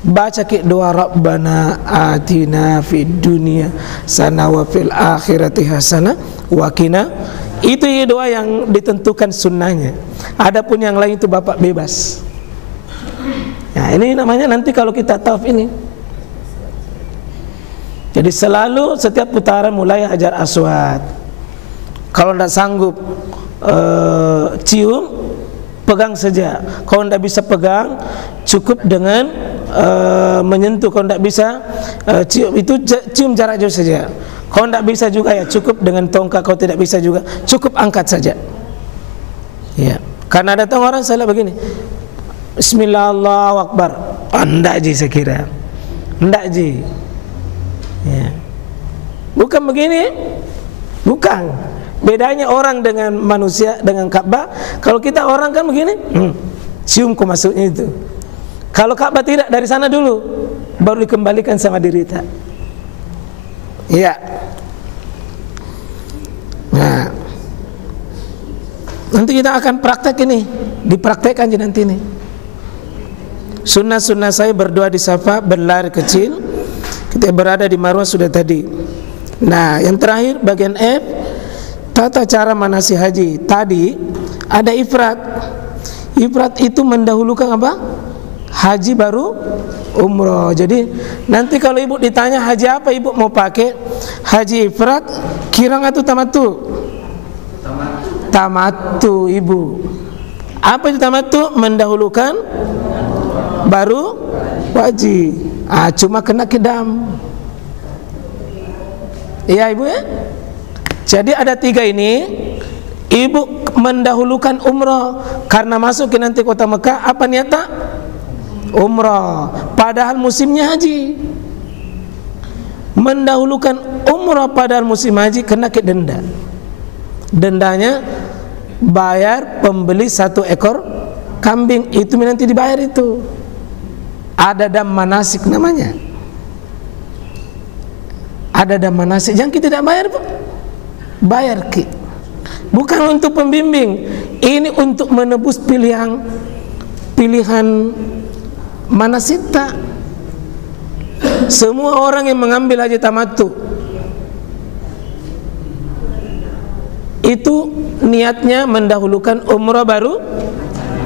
baca doa Rabbana atina fid dunya sana wa fil akhirati hasanah wa qina. Itu doa yang ditentukan sunnahnya. Adapun yang lain itu bapak bebas. Nah, ini namanya nanti kalau kita tawaf ini. Jadi selalu setiap putaran mulai hajar aswad. Kalau tidak sanggup cium, pegang saja. Kalau tidak bisa pegang, cukup dengan menyentuh. Kalau tidak bisa cium, itu cium jarak jauh saja. Kalau tidak bisa juga ya cukup dengan tongkat. Kalau tidak bisa juga cukup angkat saja. Ya, karena datang orang salah begini. Bismillah Allahu Akbar. Enggak ji saya kira. Enggak ji. Ya. Bukan begini. Bukan. Bedanya orang dengan manusia dengan Ka'bah. Kalau kita orang kan begini, cium kok masuknya itu. Kalau Ka'bah tidak, dari sana dulu baru dikembalikan sama diri kita. Iya. Nah, nanti kita akan praktek ini, dipraktekkan aja nanti ini. Sunnah-sunnah saya berdoa di Safa, berlari kecil, kita berada di Marwah sudah tadi. Nah, yang terakhir bagian F, tata cara manasik haji. Tadi ada ifrat. Ifrat itu mendahulukan apa? Haji baru umroh. Jadi nanti kalau ibu ditanya haji apa ibu mau pakai, haji ifrat, kirang atau tamattu? Tamattu ibu. Apa itu tamattu? Mendahulukan baru wajib. Cuma kena kedam. Iya ibu ya. Jadi ada 3 ini. Ibu mendahulukan umroh karena masuk ke nanti kota Mekah. Apa niatnya? Umroh. Padahal musimnya haji. Mendahulukan umroh padahal musim haji kena ke denda. Dendanya bayar pembeli 1 ekor kambing. Itu nanti dibayar itu. Ada dam manasik namanya. Ada dam manasik. Yang kita tidak bayar bu, bayar ki. Bukan untuk pembimbing. Ini untuk menebus pilihan manasik. Semua orang yang mengambil haji tamattu itu niatnya mendahulukan umrah baru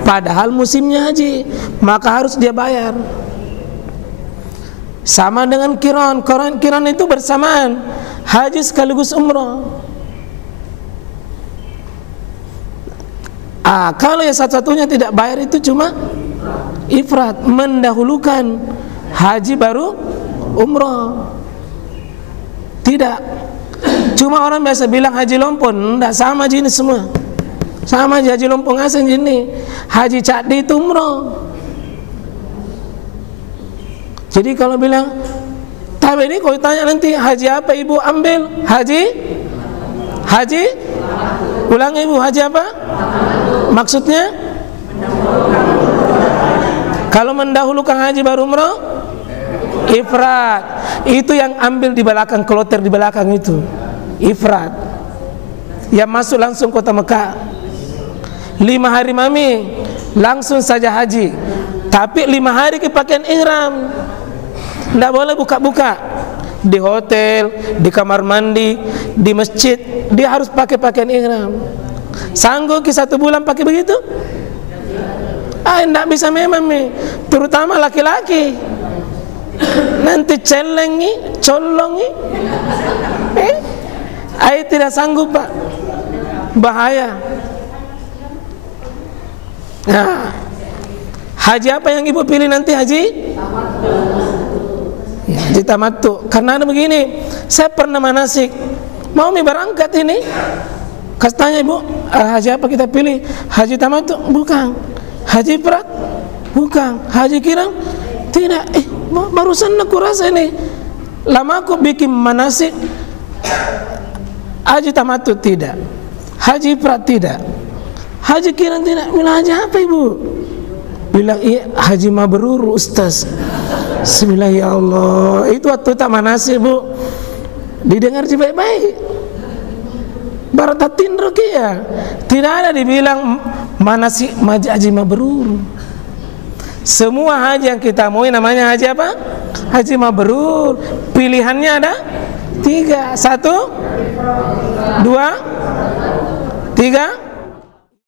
padahal musimnya haji, maka harus dia bayar. Sama dengan kiron. Kiron itu bersamaan haji sekaligus umrah. Kalau yang satu-satunya tidak bayar itu cuma ifrat, mendahulukan haji baru umrah. Tidak. Cuma orang biasa bilang haji lompon, tidak sama haji ini semua. Sama haji lompong asing ini. Haji cakdi itu umrah. Jadi kalau bilang, tapi ini kalau tanya nanti haji apa ibu ambil? Haji? Ulang ibu, haji apa? Maksudnya? Kalau mendahulukan haji baru umrah, ifrat. Itu yang ambil di belakang, kloter di belakang itu ifrat. Yang masuk langsung kota Mekah 5 hari mami langsung saja haji. Tapi 5 hari ke pakaian ihram. Tidak boleh buka-buka di hotel, di kamar mandi, di masjid. Dia harus pakai pakaian ihram. Sanggup 1 bulan pakai begitu? Tidak bisa memang, terutama laki-laki. Nanti celengi, colongi. Ayah tidak sanggup, Pak. Bahaya. Nah, haji apa yang ibu pilih nanti, haji? Ya, haji tamattu. Karena ada begini, saya pernah manasik, mau berangkat ini, kasih tanya ibu, haji apa kita pilih? Haji tamattu? Bukan. Haji ifrad? Bukan. Haji kirang? Tidak. Barusan aku rasa ini, lama aku bikin manasik. Haji tamattu tidak, haji ifrad tidak, haji kirang tidak. Bilang haji apa ibu? Bilang iya haji mabrur ustaz. Bismillah ya Allah. Itu waktu tak manasik bu, didengar baik-baik. Baratatin ruqyah tidak ada dibilang manasik haji mabrur. Semua haji yang kita mau namanya haji apa? Haji mabrur. Pilihannya ada 3. 1, 2, 3.